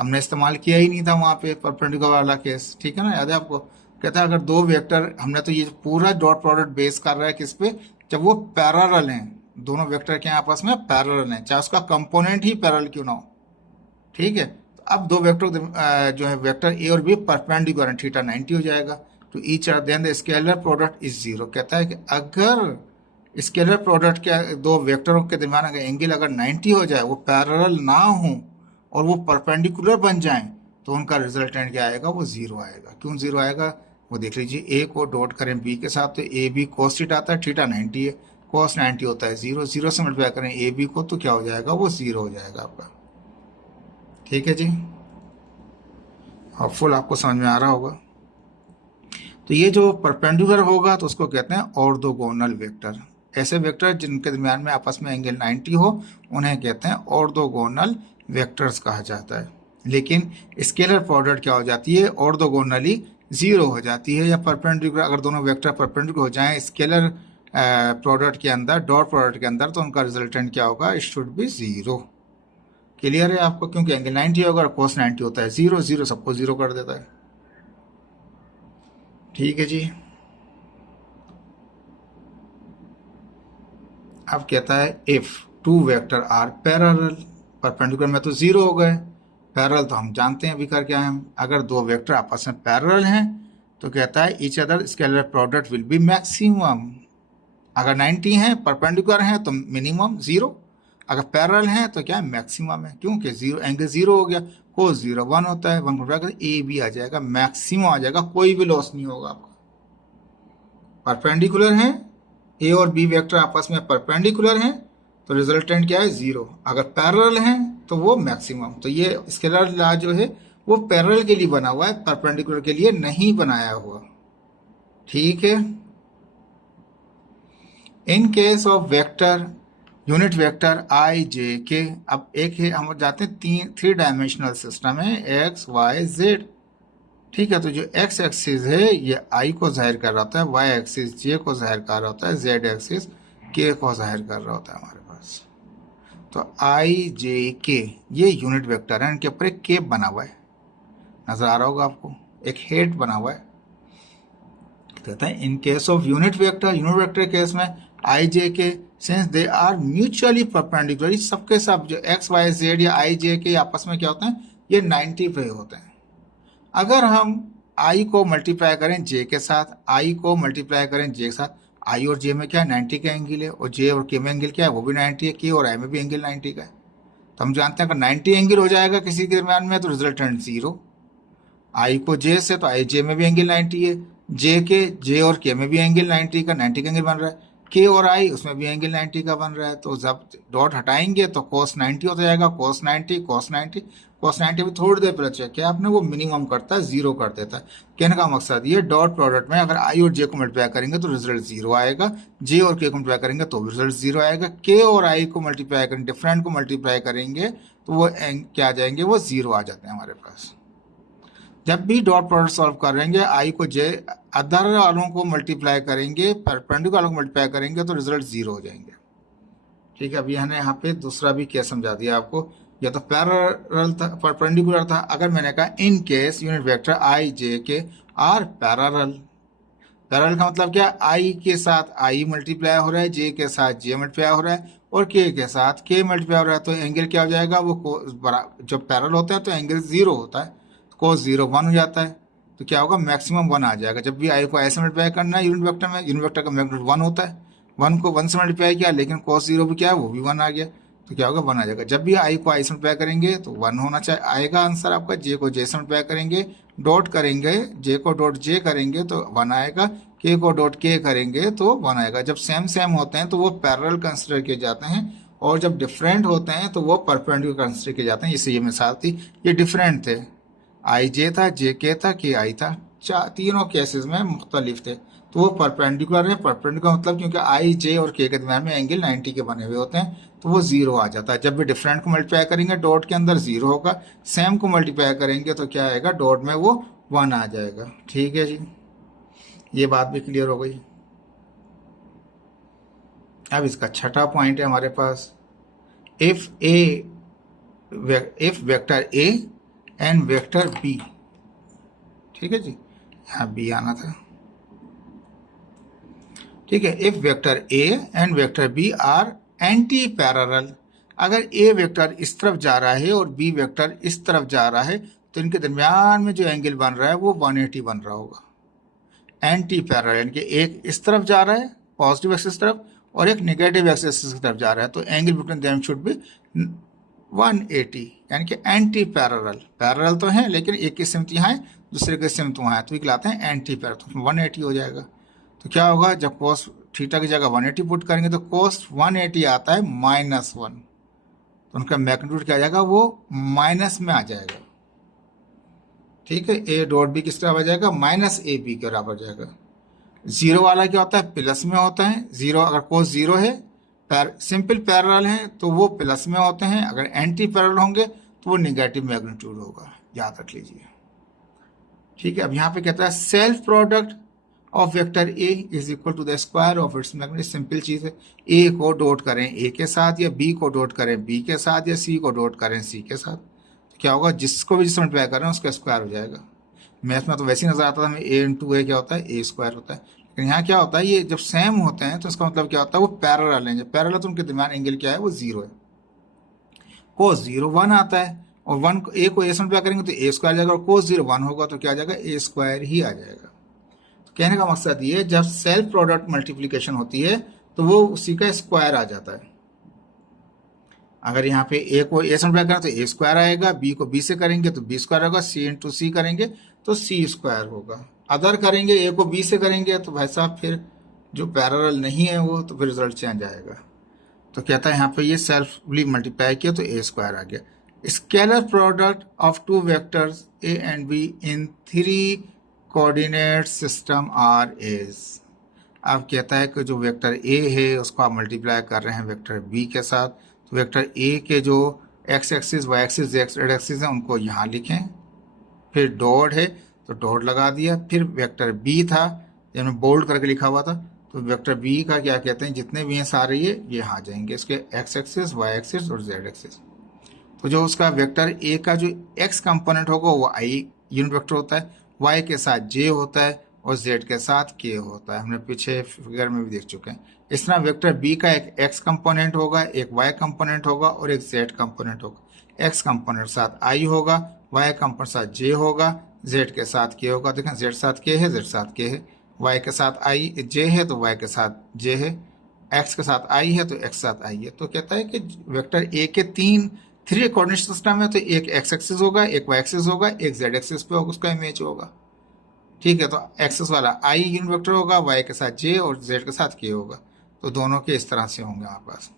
हमने इस्तेमाल किया ही नहीं था वहाँ पे परपेंडिकुलर वाला केस, ठीक है ना, याद है आपको। कहता है अगर दो वेक्टर, हमने तो ये पूरा डॉट प्रोडक्ट बेस कर रहा है किस पे, जब वो पैरेलल हैं, दोनों वेक्टर के आपस में पैरेलल हैं, चाहे उसका कंपोनेंट ही पैरेलल क्यों ना हो, ठीक है। तो अब दो वेक्टर जो है वेक्टर ए और बी परपेंडिकुलर हैं, थीटा 90 हो जाएगा। तो each other than the scalar product is zero. कहता है कि अगर स्केलर प्रोडक्ट के दो वेक्टरों के दरमियान अगर एंगल अगर 90 हो जाए, वो पैरेलल ना हो और वो परपेंडिकुलर बन जाएं, तो उनका रिजल्टेंट क्या आएगा, वो जीरो आएगा। क्यों जीरो आएगा वो देख लीजिए। ए को डॉट करें बी के साथ तो ए बी कोस थीटा आता है, थीटा 90 है, कोस 90 होता है जीरो, जीरो से मल्टीप्लाई करें ए बी को तो क्या हो जाएगा, वो जीरो हो जाएगा आपका। ठीक है जी, होपफुल आपको समझ में आ रहा होगा। तो ये जो परपेंडिकुलर होगा तो उसको कहते हैं ऑर्थोगोनल वेक्टर। ऐसे वेक्टर जिनके दरमियान में आपस में एंगल 90 हो उन्हें कहते हैं ऑर्थोगोनल वेक्टर्स कहा जाता है। लेकिन स्केलर प्रोडक्ट क्या हो जाती है, ऑर्थोगोनली जीरो हो जाती है, या परपेंडिकुलर अगर दोनों वेक्टर परपेंडिकुलर हो जाएं स्केलर प्रोडक्ट के अंदर, डॉट प्रोडक्ट के अंदर, तो उनका रिजल्टेंट क्या होगा, it should be zero. Clear है आपको, क्योंकि एंगल 90 होगा और कोस 90 होता है जीरो, जीरो सबको जीरो कर देता है। ठीक है जी। अब कहता है if two vector are parallel, perpendicular में तो जीरो हो गए, पैरेलल तो हम जानते हैं अभी कर क्या है हम, अगर दो वेक्टर आपस में पैरेलल हैं तो कहता है each other scalar product will be maximum. अगर 90 है परपेंडिकुलर है तो मिनिमम जीरो, अगर पैरेलल है तो क्या है, मैक्सिमम है, क्योंकि जीरो एंगल जीरो हो गया, कोस जीरो 1 होता है, 1 को कर ए बी आ जाएगा, मैक्सिमम आ जाएगा, कोई भी लॉस नहीं होगा आपका। परपेंडिकुलर है, ए और बी वेक्टर आपस में परपेंडिकुलर हैं तो रिजल्टेंट क्या है, जीरो। अगर पैरेलल हैं तो वो मैक्सिमम। तो ये स्केलर लॉ जो है वो पैरेलल के लिए बना हुआ है, परपेंडिकुलर के लिए नहीं बनाया हुआ। ठीक है। In case of vector unit vector I J K, अब एक है, हम जाते हैं थ्री डायमेंशनल सिस्टम है, एक्स वाई जेड। ठीक है, तो जो एक्स एक्सिस है ये आई को जाहिर कर रहा होता है, वाई एक्सिस जे को जाहिर कर रहा होता है, जेड एक्सिस के को जाहिर कर रहा होता है हमारे पास। तो आई जे के ये यूनिट वेक्टर है, इनके ऊपर एक केप बना हुआ है, नजर आ रहा होगा आपको, एक हेड बना हुआ है। कहता है in case of unit vector case में I J K since they are mutually perpendicular, सबके सब जो एक्स वाई जेड या आई जे के आपस में क्या होते हैं, ये 90 पे होते हैं। अगर हम आई को मल्टीप्लाई करें जे के साथ, आई को मल्टीप्लाई करें जे के साथ, आई और जे में क्या है, 90 का एंगल है, और जे और के में एंगल क्या है, वो भी 90 है, के और आई में भी एंगल 90 का है। तो हम जानते हैं अगर 90 एंगल हो जाएगा किसी के दरमियान में तो रिजल्टेंट जीरो। आई को जे से तो आई जे में भी एंगल 90 है, जे और के में भी एंगल 90 का, 90 का एंगल बन रहा है, के और आई उसमें भी एंगल 90 का बन रहा है। तो जब डॉट हटाएंगे तो cos 90 हो जाएगा, cos 90 cos 90 cos 90 भी थोड़ी देर पहले चेक किया आपने, वो मिनिमम करता है, जीरो कर देता है। कहने का मकसद ये डॉट प्रोडक्ट में अगर आई और जे को मल्टीप्लाई करेंगे तो रिजल्ट जीरो आएगा, जे और के को मल्टीप्लाई करेंगे तो भी रिजल्ट जीरो आएगा, के और आई को मल्टीप्लाई करेंगे, डिफरेंट को मल्टीप्लाई करेंगे तो वो क्या आ जाएंगे, वो जीरो आ जाते हैं हमारे पास। जब भी डॉट प्रोडक्ट सॉल्व करेंगे, आई को जे अदर वालों को मल्टीप्लाई करेंगे, परपेंडिकुलर वालों को मल्टीप्लाई करेंगे तो रिजल्ट जीरो हो जाएंगे। ठीक है, अभी हमने यहाँ पे दूसरा भी केस समझा दिया आपको, या तो पैरेलल था, परपेंडिकुलर था। अगर मैंने कहा in case unit vector I J के आर पैरेलल, पैरेलल का मतलब क्या, आई के साथ आई मल्टीप्लाई हो रहा है, जे के साथ जे मल्टीप्लाई हो रहा है, और के साथ के मल्टीप्लाई हो रहा है, तो एंगल क्या हो जाएगा, वो जब पैरेलल होता है तो एंगल जीरो होता है, कोस जीरो 1 हो जाता है, तो क्या होगा, मैक्सिमम 1 आ जाएगा। जब भी आई को ऐसे मल्टीप्लाई करना है यूनिट वेक्टर में, यूनिट वेक्टर का मैग्नीट्यूड 1 होता है, 1 को 1 से मल्टीप्लाई किया, लेकिन कोस जीरो भी क्या है, वो भी 1 आ गया, तो क्या होगा, 1 आ जाएगा। जब भी आई को आई से मल्टीप्लाई करेंगे तो 1 होना चाहिए, आएगा आंसर आपका। जे को जे से मल्टीप्लाई करेंगे, डॉट करेंगे, जे को डॉट जे करेंगे तो 1 आएगा, के को डॉट के करेंगे तो 1 आएगा। जब सेम सेम होते हैं तो वो पैरेलल कंसिडर किए जाते हैं, और जब डिफरेंट होते हैं तो वो परपेंडिकुलर कंसिडर किए जाते हैं। जैसे ये मिसाल थी, ये डिफरेंट थे, आई जे था, जे के था, के आई था, तीनों केसेस में मुख्तलिफ थे, तो वो परपेंडिकुलर है। परपेंडिकुलर मतलब क्योंकि आई जे और के दरमियान में एंगल 90 के बने हुए होते हैं तो वो जीरो आ जाता है। जब भी डिफरेंट को मल्टीप्लाई करेंगे डॉट के अंदर जीरो होगा, सेम को मल्टीप्लाई करेंगे तो क्या आएगा, डॉट में वो 1 आ जाएगा। ठीक है जी, ये बात भी क्लियर हो गई। अब इसका छठा पॉइंट है हमारे पास, if vector A and vector B, ठीक है जी, यहाँ बी आना था, ठीक है। If vector A and vector B are anti parallel, अगर ए वेक्टर इस तरफ जा रहा है और बी वेक्टर इस तरफ जा रहा है तो इनके दरमियान में जो एंगल बन रहा है वो 180 बन रहा होगा। एंटी पैरेलल यानी कि एक इस तरफ जा रहा है पॉजिटिव एक्सिस तरफ और एक नेगेटिव एक्सिस की तरफ जा रहा है, तो angle between them should be 180, यानी कि एंटी पैरेलल। पैरेलल तो है लेकिन एक की सिमत यहाँ है दूसरे की सिमत वहाँ है, तो ये कहलाते हैं एंटी पैरेलल, तो 180 हो जाएगा। तो क्या होगा, जब कोस थीटा की जगह 180 पुट करेंगे तो कोस 180 आता है -1, तो उनका मैग्नीट्यूड क्या आ जाएगा, वो माइनस में आ जाएगा, ठीक है। ए डॉट बी किस तरह आ जाएगा, -AB के बराबर जाएगा। जीरो वाला क्या होता है, प्लस में होता है। जीरो अगर कोस जीरो है, सिंपल पैरेलल है तो वो प्लस में होते हैं, अगर एंटी पैरेलल होंगे तो वो निगेटिव मैग्नीट्यूड होगा, याद रख लीजिए, ठीक है। अब यहाँ पे कहता है self product of vector A is equal to the square of its magnitude. Simple चीज है, ए को डॉट करें ए के साथ, या बी को डॉट करें बी के साथ, या सी को डॉट करें सी के साथ, तो क्या होगा, जिसको भी जिसमें मल्टीप्लाई कर रहे हैं उसका स्क्वायर हो जाएगा। मैथ में तो वैसे ही नजर आता था हमें, ए इंटू ए क्या होता है, ए स्क्वायर होता है, लेकिन यहाँ क्या होता है, ये जब सेम होते हैं तो इसका मतलब क्या होता है, वो पैरेलल है। जब पैरेलल तो उनके दरमियान एंगल क्या है, वो जीरो है। कोस 0 1 आता है, और 1 को ए को ए से मल्टीप्लाई करेंगे तो ए स्क्वायर जाएगा, और कोस 0 1 होगा तो क्या आ जाएगा, ए स्क्वायर ही आ जाएगा। तो कहने का मकसद ये, जब सेल्फ प्रोडक्ट मल्टीप्लीकेशन होती है तो वो उसी का स्क्वायर आ जाता है। अगर यहाँ पे ए को ए से मल्टीप्लाई करें तो ए स्क्वायर आएगा, बी को बी से करेंगे तो बी स्क्वायर होगा, सी इंटू सी करेंगे तो सी स्क्वायर होगा। अदर करेंगे, ए को बी से करेंगे तो भाई साहब फिर जो पैरेलल नहीं है वो, तो फिर रिजल्ट चेंज आएगा। तो कहता है यहाँ पे ये सेल्फली मल्टीप्लाई किया तो ए स्क्वायर आ गया। Scalar product of two vectors A and B in 3 coordinate system are is. अब कहता है कि जो वेक्टर ए है उसको आप मल्टीप्लाई कर रहे हैं वेक्टर बी के साथ, तो वेक्टर ए के जो X axis Y axis Z axis है उनको यहाँ लिखें, फिर डॉट है तो डॉट लगा दिया, फिर वेक्टर बी था जिसमें बोल्ड करके लिखा हुआ था, तो वेक्टर बी का क्या कहते हैं, जितने भी हैं सारे ये यहाँ आ जाएंगे, इसके एक्स एक्सिस वाई एक्सिस और जेड एक्सिस। तो जो उसका वेक्टर ए का जो एक्स कंपोनेंट होगा वो आई यूनिट वेक्टर होता है, वाई के साथ जे होता है और जेड के साथ के होता है, हमने पीछे फिगर में भी देख चुके हैं। इस तरह वेक्टर बी का एक एक्स कंपोनेंट होगा, एक वाई कंपोनेंट होगा और एक जेड कंपोनेंट होगा। एक्स कंपोनेंट साथ आई होगा, वाई कंपोनेंट साथ जे होगा, जेड के साथ के होगा। देखें जेड साथ के है, जेड साथ के है, वाई के साथ आई जे है तो वाई के साथ जे है, एक्स के साथ आई है तो एक्स साथ आई है। तो कहता है कि वेक्टर ए के 3 कोऑर्डिनेट सिस्टम है, तो एक एक्स एक्सिस होगा, एक वाई एक्सिस होगा, एक जेड एक्सिस पे होगा, उसका इमेज होगा, ठीक है। तो एक्सिस वाला आई यूनिट वेक्टर होगा, वाई के साथ जे और जेड के साथ के होगा, तो दोनों के इस तरह से होंगे हमारे पास।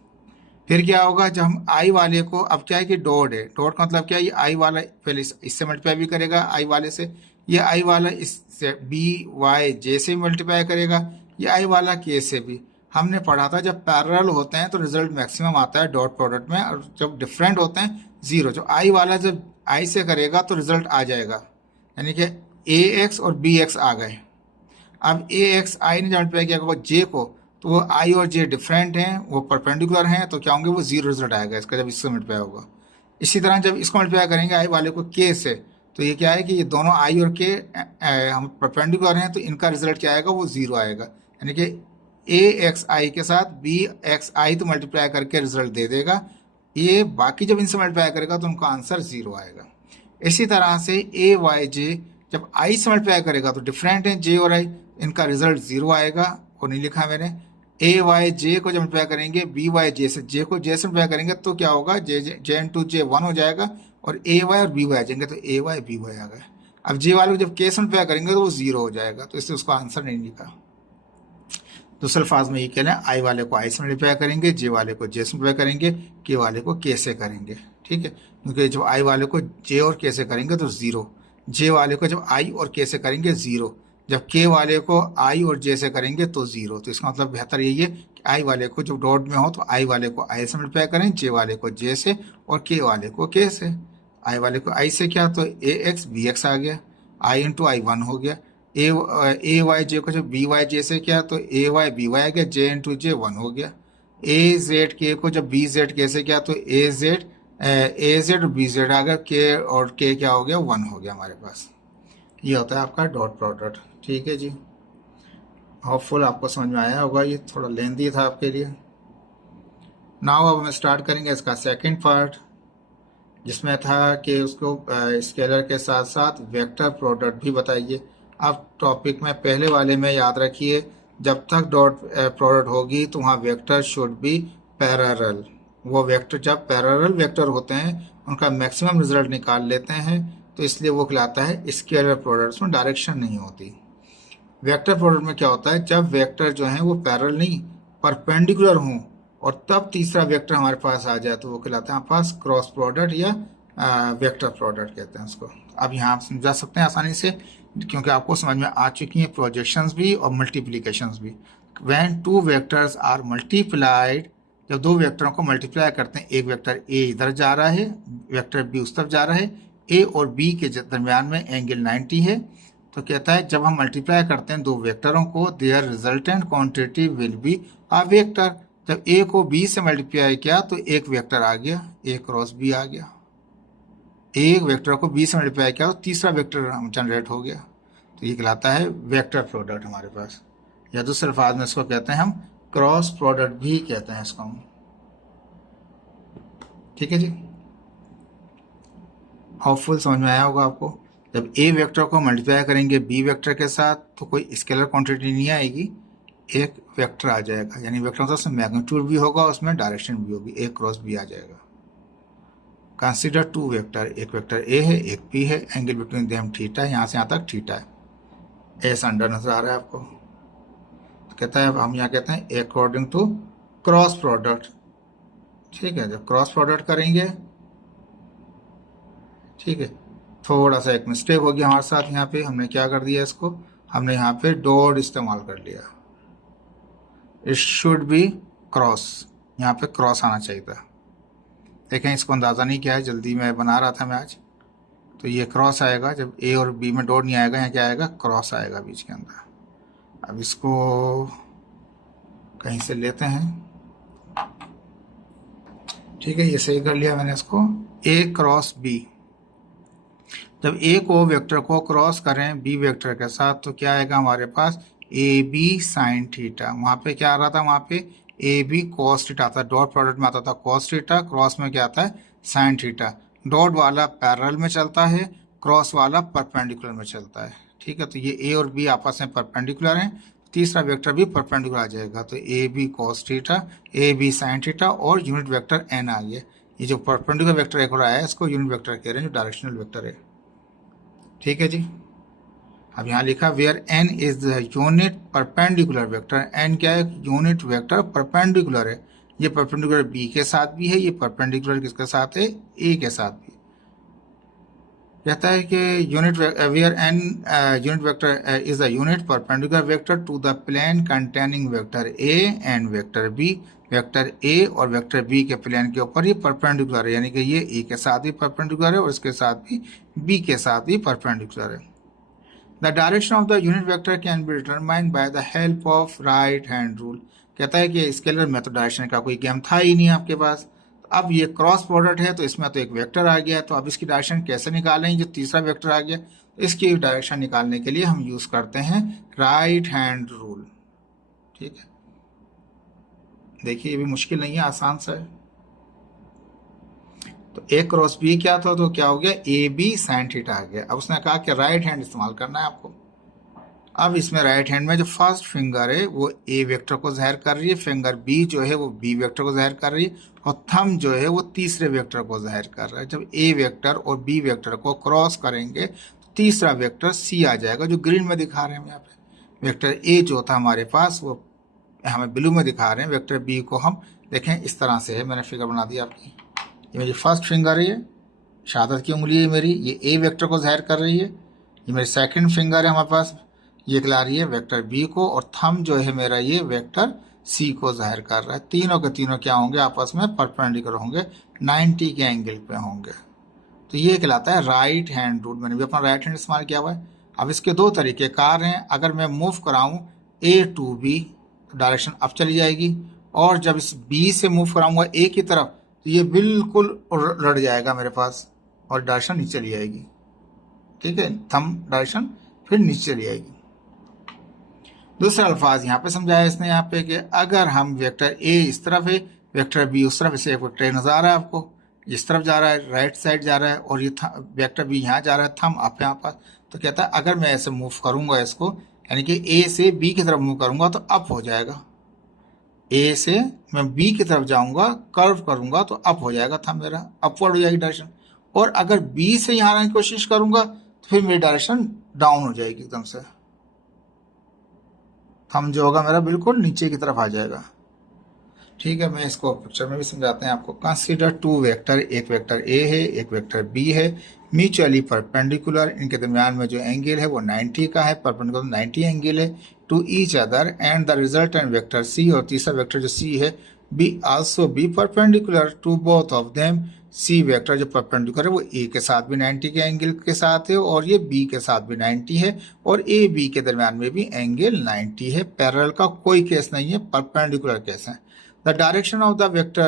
फिर क्या होगा, जब हम आई वाले को, अब क्या है कि डॉट है, डॉट का मतलब क्या है, ये आई वाला पहले इससे मल्टीप्लाई भी करेगा आई वाले से, ये आई वाला इससे बी वाई जे से मल्टीप्लाई करेगा, ये आई वाला के से भी। हमने पढ़ा था जब पैरेलल होते हैं तो रिजल्ट मैक्सिमम आता है डॉट प्रोडक्ट में, और जब डिफरेंट होते हैं जीरो। जो आई वाला जब आई से करेगा तो रिजल्ट आ जाएगा, यानी कि ए एक्स और बी एक्स आ गए। अब ए एक्स आई ने जब मल्टीप्लाई किया होगा जे को, तो वो आई और जे डिफरेंट हैं, वो परपेंडिकुलर हैं, तो क्या होंगे, वो जीरो रिजल्ट आएगा इसका जब इससे मल्टीप्लाई होगा। इसी तरह जब इसको मल्टीप्लाई करेंगे आई वाले को के से, तो ये क्या है कि ये दोनों आई और के हम परपेंडिकुलर हैं, तो इनका रिजल्ट क्या आएगा, वो जीरो आएगा। यानी कि ए एक्स आई के साथ बी एक्स आई तो मल्टीप्लाई करके रिजल्ट दे देगा, ये बाकी जब इनसे मल्टीप्लाई करेगा तो उनका आंसर जीरो आएगा। इसी तरह से ए वाई जे जब आई से मल्टीप्लाई करेगा तो डिफरेंट है जे और आई, इनका रिजल्ट जीरो आएगा, वो नहीं लिखा मैंने। ए वाई जे को जब मल्टीप्लाई करेंगे बी वाई जे से, जे को जे से मल्टीप्लाई करेंगे तो क्या होगा, जे इंटू जे 1 हो जाएगा, और ए वाई और बी वाई आ जाएंगे, तो ए वाई बी वाई आ गए। अब जे वाले को जब के से मल्टीप्लाई करेंगे तो वो जीरो हो जाएगा, तो इससे उसका आंसर नहीं लिखा। दूसरे फाज में ये कह रहे हैं आई वाले को आई से मल्टीप्लाई करेंगे, जे वाले को जे से मल्टीप्लाई करेंगे, के वाले को के से करेंगे, ठीक है। क्योंकि जब आई वाले को जे और के से करेंगे तो जीरो, जे वाले को जब आई और के से करेंगे जीरो, जब के वाले को आई और जे से करेंगे तो जीरो। तो इसका मतलब बेहतर यही है कि आई वाले को जब डॉट में हो तो आई वाले को आई से मल्टीप्लाई करें, जे वाले को जे से और के वाले को के से। आई वाले को आई से क्या, तो ए एक्स बी एक्स आ गया, आई इंटू आई 1 हो गया। ए वाई जे को जब बी वाई जे से किया तो ए वाई बी वाई आ गया, जे इंटू जे 1 हो गया। ए जेड के को जब बी जेड के से किया तो A Z A Z B Z आ गया, के और के क्या हो गया 1 हो गया हमारे पास। ये होता है आपका डॉट प्रोडक्ट। ठीक है जी, होपफुल आपको समझ में आया होगा, ये थोड़ा लेंदी था आपके लिए। नाउ अब हम स्टार्ट करेंगे इसका सेकंड पार्ट, जिसमें था कि उसको स्केलर के साथ साथ वेक्टर प्रोडक्ट भी बताइए। अब टॉपिक में पहले वाले में याद रखिए, जब तक डॉट प्रोडक्ट होगी तो वहाँ वेक्टर शुड बी पैरेलल। वो वेक्टर जब पैरेलल वेक्टर होते हैं उनका मैक्सिमम रिजल्ट निकाल लेते हैं, तो इसलिए वो कहलाता है स्केलर प्रोडक्ट, उसमें डायरेक्शन नहीं होती। वेक्टर प्रोडक्ट में क्या होता है, जब वेक्टर जो हैं वो पैरेलल नहीं परपेंडिकुलर हों और तब तीसरा वेक्टर हमारे पास आ जाए तो वो कहलाता है हमारे पास क्रॉस प्रोडक्ट या वेक्टर प्रोडक्ट कहते हैं उसको। अब यहाँ आप समझा सकते हैं आसानी से, क्योंकि आपको समझ में आ चुकी हैं प्रोजेक्शंस भी और मल्टीप्लिकेशंस भी। When two vectors are multiplied, जब दो वेक्टरों को मल्टीप्लाई करते हैं, एक वेक्टर ए इधर जा रहा है, वेक्टर बी उस तरफ जा रहा है, ए और बी के दरमियान में एंगल 90 है, तो कहता है जब हम मल्टीप्लाई करते हैं दो वेक्टरों को, their resultant quantity will be a vector. जब ए को बी से मल्टीप्लाई किया तो एक वेक्टर आ गया, ए क्रॉस बी आ गया। एक वेक्टर को बी से मल्टीप्लाई किया तो तीसरा वेक्टर जनरेट हो गया, तो ये कहलाता है वेक्टर प्रोडक्ट हमारे पास, या दूसरे अल्फाज में इसको कहते हैं हम क्रॉस प्रोडक्ट भी कहते हैं इसको हम। ठीक है जी, होपफुल समझ में आया होगा आपको। जब ए वेक्टर को मल्टीप्लाई करेंगे बी वेक्टर के साथ तो कोई स्केलर क्वांटिटी नहीं आएगी, एक वेक्टर आ जाएगा, यानी वेक्टर मतलब उसमें मैग्नीट्यूड भी होगा, उसमें डायरेक्शन भी होगी, ए क्रॉस बी आ जाएगा। कंसीडर टू वेक्टर, एक वेक्टर ए है एक बी है, एंगल बिटवीन देम थीटा है, यहाँ से यहाँ तक थीटा है। एस अंडर नजर आ रहा है आपको, तो कहता है हम यहाँ कहते हैं अकॉर्डिंग टू क्रॉस प्रोडक्ट। ठीक है, जब क्रॉस प्रोडक्ट करेंगे, ठीक है, थोड़ा सा एक मिस्टेक हो गया हमारे साथ, यहाँ पे हमने क्या कर दिया, इसको हमने यहाँ पे डॉट इस्तेमाल कर लिया। इट शुड बी क्रॉस, यहाँ पे क्रॉस आना चाहिए था। देखें, इसको अंदाज़ा नहीं किया है, जल्दी में बना रहा था मैं आज, तो ये क्रॉस आएगा। जब ए और बी में डॉट नहीं आएगा, यहाँ क्या आएगा, क्रॉस आएगा बीच के अंदर। अब इसको कहीं से लेते हैं। ठीक है, ये सही कर लिया मैंने इसको, ए क्रॉस बी। जब ए को वेक्टर को क्रॉस करें बी वेक्टर के साथ तो क्या आएगा हमारे पास, ए बी साइन थीटा। वहाँ पे क्या आ रहा था, वहाँ पे ए बी कॉस थीटा आता, डॉट प्रोडक्ट में आता था कॉस थीटा, क्रॉस में क्या आता है साइन थीटा। डॉट वाला पैरेलल में चलता है, क्रॉस वाला परपेंडिकुलर में चलता है। ठीक है, तो ये ए और बी आपस में परपेंडिकुलर हैं, तीसरा वेक्टर भी परपेंडिकुलर आ जाएगा, तो A B cos theta, A B sine theta और यूनिट वेक्टर एन आ गया। ये जो परपेंडिकुलर वेक्टर एक और आया है इसको यूनिट वेक्टर कह रहे हैं, जो डायरेक्शनल वेक्टर है। ठीक है जी, अब यहाँ लिखा where N is the unit perpendicular vector. N क्या है, यूनिट वेक्टर परपेंडिकुलर है। ये परपेंडिकुलर बी के साथ भी है, ये परपेंडिकुलर किसके साथ है, ए के साथ भी। कहता है कि unit where N unit vector is a unit perpendicular vector to the plane containing vector A and vector B. Vector A और वेक्टर बी के प्लेन के ऊपर ही परपेंडिकुलर है, यानी कि ये ए के साथ भी परपेंडिकुलर है और इसके साथ भी बी के साथ भी परपेंडिकुलर है। The direction of the unit vector can be determined by the help of right hand rule. कहता है कि स्केलर में तो डायरेक्शन का कोई गेम था ही नहीं आपके पास। अब ये क्रॉस प्रोडक्ट है तो इसमें तो एक वेक्टर आ गया, तो अब इसकी डायरेक्शन कैसे निकालें, जो तीसरा वेक्टर आ गया, इसकी डायरेक्शन निकालने के लिए हम यूज करते हैं राइट हैंड रूल। ठीक है, देखिए ये भी मुश्किल नहीं है, आसान सा है। तो ए क्रॉस बी क्या था, तो क्या हो गया, ए बी साइन थीटा आ गया। अब उसने कहा कि राइट हैंड इस्तेमाल करना है आपको। अब इसमें राइट हैंड में जो फर्स्ट फिंगर है वो ए वेक्टर को ज़ाहिर कर रही है, फिंगर बी जो है वो बी वेक्टर को ज़ाहिर कर रही है, और थंब जो है वो तीसरे वेक्टर को ज़ाहिर कर रहा है। जब ए वेक्टर और बी वेक्टर को क्रॉस करेंगे तो तीसरा वेक्टर सी आ जाएगा, जो ग्रीन में दिखा रहे हैं हम यहाँ पे। वेक्टर ए जो था हमारे पास वो हमें ब्लू में दिखा रहे हैं, वेक्टर बी को हम देखें इस तरह से है, मैंने फिगर बना दिया आपकी। ये मेरी फर्स्ट फिंगर है, ये शहादत की उंगली है मेरी, ये ए वेक्टर को ज़ाहिर कर रही है। ये मेरी सेकंड फिंगर है हमारे पास, ये खिला रही है वेक्टर बी को, और थंब जो है मेरा ये वेक्टर सी को जाहिर कर रहा है। तीनों के तीनों क्या होंगे, आपस में परपेंडिकुलर होंगे, 90 के एंगल पे होंगे। तो ये कहलाता है राइट हैंड रूल। मैंने भी अपना राइट हैंड इस्तेमाल किया हुआ है। अब इसके दो तरीके कार हैं, अगर मैं मूव कराऊं A to B direction up चली जाएगी, और जब इस बी से मूव कराऊंगा ए की तरफ तो ये बिल्कुल लड़ जाएगा मेरे पास और डायरेक्शन नीचे चली आएगी। ठीक है, थंब डायरेक्शन फिर नीचे चली आएगी। दूसरा अल्फाज यहाँ पे समझाया इसने यहाँ पे कि अगर हम वेक्टर ए इस तरफ है, वेक्टर बी उस तरफ, इसे एक वेक्टर नजर आ रहा है आपको, इस तरफ जा रहा है, राइट साइड जा रहा है, और ये वेक्टर बी यहाँ जा रहा है, थंब आप यहाँ पास। तो कहता है अगर मैं ऐसे मूव करूंगा इसको, यानी कि ए से बी की तरफ मूव करूंगा तो अप हो जाएगा। ए से मैं बी की तरफ जाऊंगा, कर्व करूंगा तो अप हो जाएगा, थंब मेरा अपवर्ड हो जाएगी डायरेक्शन। और अगर बी से यहाँ आने की कोशिश करूंगा तो फिर मेरी डायरेक्शन डाउन हो जाएगी एकदम से, थंब जो होगा मेरा बिल्कुल नीचे की तरफ आ जाएगा। ठीक है, मैं इसको पिक्चर में भी समझाते हैं आपको। कंसीडर टू वेक्टर, एक वेक्टर ए है, एक वेक्टर बी है, म्यूचुअली परपेंडिकुलर, इनके दरमियान में जो एंगल है वो 90 का है, परपेंडिकुलर 90 एंगल है to each other, and the resultant vector C, और तीसरा वेक्टर जो सी है be also be perpendicular to both of them. C vector जो परपेंडिकुलर है वो ए के साथ भी 90 के एंगल के साथ है, और ये बी के साथ भी 90 है, और ए बी के दरमियान में भी एंगल 90 है। पैरेलल का कोई केस नहीं है, परपेंडिकुलर केस है। The direction of the vector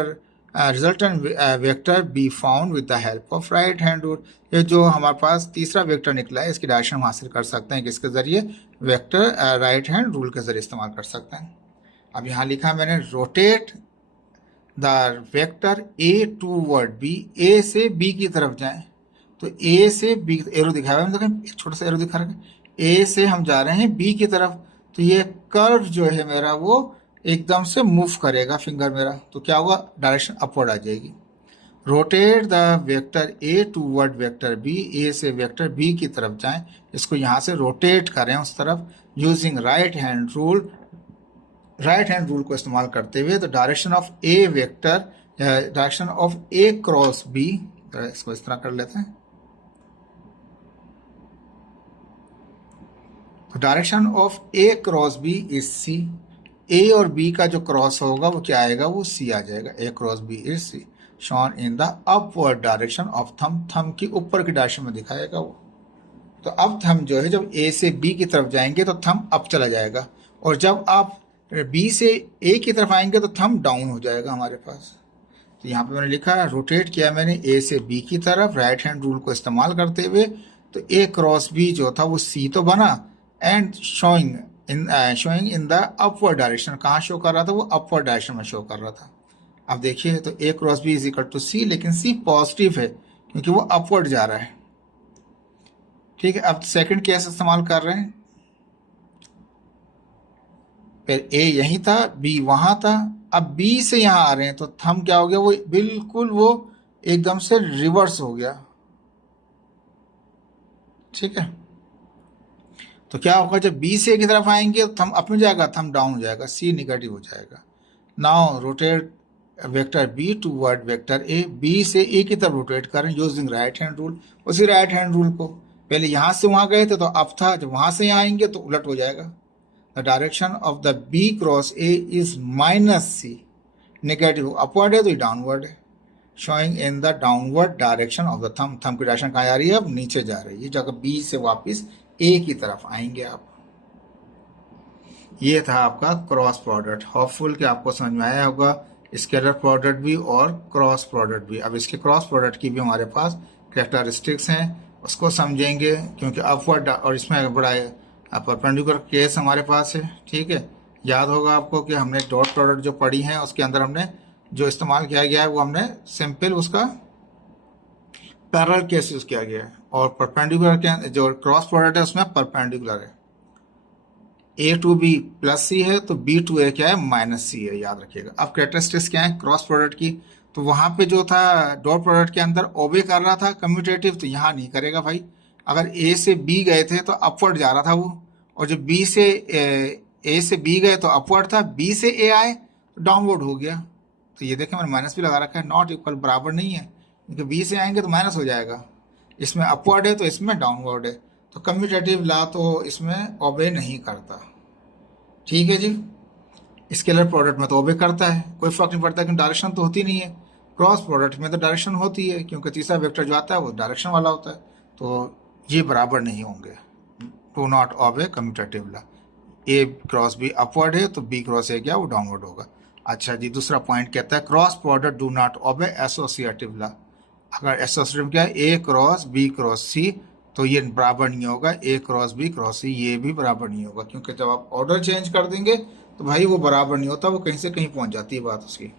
resultant vector be found with the help of right hand rule। ये जो हमारे पास तीसरा वेक्टर निकला है इसकी डायरेक्शन हम हासिल कर सकते हैं किसके जरिए, वेक्टर राइट हैंड रूल के जरिए इस्तेमाल कर सकते हैं। अब यहाँ लिखा मैंने rotate the vector A toward B, A से बी की तरफ जाएं। तो ए से बी, एरो दिखाया हुआ है, देखें छोटा सा एरो दिखा रखा है, ए से हम जा रहे हैं बी की तरफ, तो ये कर्व जो है मेरा वो एकदम से मूव करेगा फिंगर मेरा, तो क्या होगा, डायरेक्शन अपवर्ड आ जाएगी। Rotate the vector A toward vector B, A से वेक्टर बी की तरफ जाएं, इसको यहाँ से रोटेट करें उस तरफ, using right hand rule, right hand rule को इस्तेमाल करते हुए। तो direction of A vector, direction of A cross B, इसको इस तरह कर लेते हैं। तो direction of A cross B is C, A और बी का जो क्रॉस होगा वो क्या आएगा, वो सी आ जाएगा। A cross B is C, shown in the upward direction of thumb, thumb की ऊपर की डायरेक्शन में दिखाएगा वो। तो अब थंब जो है जब ए से बी की तरफ जाएंगे तो थंब अप चला जाएगा, और जब आप बी से ए की तरफ आएंगे तो थंब डाउन हो जाएगा हमारे पास। तो यहाँ पे मैंने लिखा रोटेट किया मैंने ए से बी की तरफ राइट हैंड रूल को इस्तेमाल करते हुए, तो ए क्रॉस बी जो था वो सी तो बना, and showing in the upward direction, कहाँ शो कर रहा था, वो अपवर्ड डायरेक्शन में शो कर रहा था। अब देखिए, तो A cross B is equal to C, लेकिन सी पॉजिटिव है क्योंकि वो अपवर्ड जा रहा है। ठीक है, अब सेकंड केस इस्तेमाल कर रहे हैं, फिर ए यहीं था, बी वहां था, अब बी से यहाँ आ रहे हैं, तो थंब क्या हो गया, वो बिल्कुल वो एकदम से रिवर्स हो गया। ठीक है, तो क्या होगा, जब बी से ए की तरफ आएंगे तो थंब अप में जाएगा, थंब डाउन हो जाएगा, सी निगेटिव हो जाएगा। Now rotate vector B toward vector A, B से ए की तरफ रोटेट करें यूजिंग राइट हैंड रूल, उसी राइट हैंड रूल को, पहले यहां से वहां गए थे तो अप था, जब वहां से यहाँ आएंगे तो उलट हो जाएगा। The direction of the B cross A is minus C, negative upward है तो ये डाउनवर्ड है, showing in the downward direction of the thumb, thumb की डायरेक्शन कहाँ जा रही है, अब नीचे जा रही है, जगह बी से वापस ए की तरफ आएंगे आप। ये था आपका क्रॉस प्रोडक्ट, होपफुल कि आपको समझ में आया होगा, स्केलर प्रोडक्ट भी और क्रॉस प्रोडक्ट भी। अब इसके क्रॉस प्रोडक्ट की भी हमारे पास कैरेक्टरिस्टिक्स हैं, उसको समझेंगे, क्योंकि अपवर्ड और इसमें बड़ा परपेंडिकुलर केस हमारे पास है। ठीक है, याद होगा आपको कि हमने डॉट प्रोडक्ट जो पढ़ी है उसके अंदर हमने जो इस्तेमाल किया गया है वो हमने सिंपल उसका पैरेलल केस यूज किया गया है, और परपेंडिकुलर के जो क्रॉस प्रोडक्ट है उसमें परपेंडिकुलर है, ए टू बी प्लस सी है तो बी टू ए क्या है, माइनस सी है, याद रखिएगा। अब कैरेक्टरिस्टिक्स क्या है क्रॉस प्रोडक्ट की, तो वहां पे जो था डॉट प्रोडक्ट के अंदर ओबे कर रहा था कम्यूटेटिव, तो यहाँ नहीं करेगा भाई। अगर ए से बी गए थे तो अपवर्ड जा रहा था वो, और जब बी से ए से बी गए तो अपवर्ड था, बी से ए आए तो डाउनवर्ड हो गया। तो ये देखें मैंने माइनस भी लगा रखा है, नॉट इक्वल बराबर नहीं है, क्योंकि बी से आएंगे तो माइनस हो जाएगा, इसमें अपवर्ड है तो इसमें डाउनवर्ड है, तो कम्यूटेटिव लॉ तो इसमें ओबे नहीं करता। ठीक है जी, स्केलर प्रोडक्ट में तो ओबे करता है, कोई फर्क नहीं पड़ता, क्योंकि डायरेक्शन तो होती नहीं है। क्रॉस प्रोडक्ट में तो डायरेक्शन होती है, क्योंकि तीसरा वेक्टर जो आता है वो डायरेक्शन वाला होता है, तो ये बराबर नहीं होंगे, to not obey commutative law. A cross B upward है तो बी क्रॉस ए क्या, वो डाउनवर्ड होगा। अच्छा जी, दूसरा पॉइंट कहता है cross product do not obey associative law. अगर एसोसिएटिव क्या है, ए क्रॉस बी क्रॉस सी, तो ये बराबर नहीं होगा, ए क्रॉस बी क्रॉस सी ये भी बराबर नहीं होगा, क्योंकि जब आप ऑर्डर चेंज कर देंगे तो भाई वो बराबर नहीं होता, वो कहीं से कहीं पहुंच जाती है बात उसकी।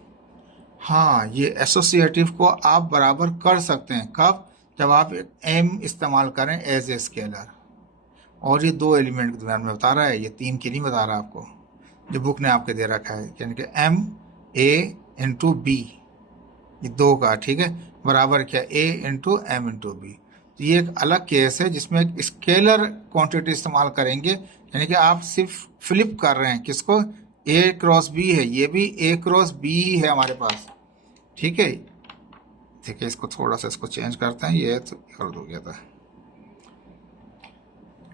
हाँ, ये एसोसिएटिव को आप बराबर कर सकते हैं, कब? जब आप एम इस्तेमाल करें एज ए स्केलर। और ये दो एलिमेंट के दरम्यान में बता रहा है, ये तीन के नहीं बता रहा आपको, जो बुक ने आपके दे रखा है, यानी कि एम ए इंटू बी, ये दो का, ठीक है, बराबर क्या, ए इंटू एम इंटू बी। तो ये एक अलग केस है जिसमें एक स्केलर क्वांटिटी इस्तेमाल करेंगे, यानी कि आप सिर्फ फ्लिप कर रहे हैं किसको, ए क्रॉस बी है, ये भी ए क्रॉस बी ही है हमारे पास, ठीक है। देखिए इसको थोड़ा सा इसको चेंज करते हैं, ये तो कर दो गया था,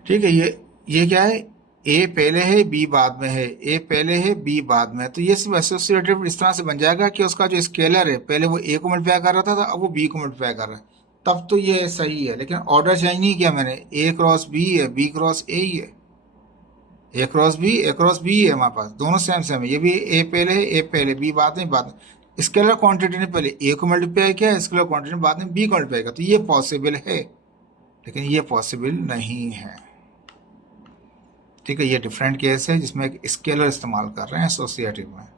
ठीक है। ये क्या है, ए पहले है बी बाद में है, ए पहले है बी बाद में है, तो ये सिर्फ एसोसिएटिव इस तरह से बन जाएगा कि उसका जो स्केलर है पहले वो ए को मल्टीप्लाई कर रहा था, अब वो बी को मल्टीप्लाई कर रहा है, तब तो ये सही है। लेकिन ऑर्डर चेंज नहीं किया मैंने, ए क्रॉस बी है, बी क्रॉस ए ही है, ए क्रॉस बी है हमारे पास, दोनों सेम सेम है। ये भी ए पहले है, ए पहले, बी बाद में। स्केलर क्वांटिटी ने पहले ए को मल्टीप्लाई किया, स्केलर क्वांटिटी ने बाद में बी को मल्टीप्लाई किया, तो ये पॉसिबल है, लेकिन ये पॉसिबल नहीं है, ठीक है। ये डिफरेंट केस है जिसमें एक स्केलर इस्तेमाल कर रहे हैं एसोसिएटिव में,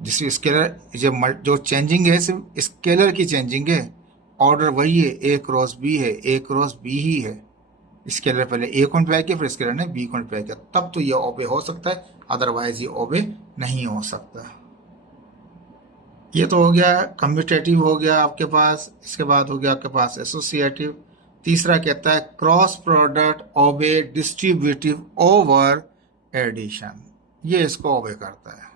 जिसमें स्केलर जो चेंजिंग है सिर्फ स्केलर की चेंजिंग है, ऑर्डर वही है, ए क्रॉस बी है, ए क्रॉस बी ही है। स्केलर पहले ए को मल्टीप्लाई किया, फिर स्केलर ने बी को मल्टीप्लाई किया, तब तो ये ओबे हो सकता है, अदरवाइज ये ओबे नहीं हो सकता। ये तो हो गया कम्यूटेटिव, हो गया आपके पास। इसके बाद हो गया आपके पास एसोसिएटिव। तीसरा कहता है cross product obey distributive over addition, ये इसको ओबे करता है।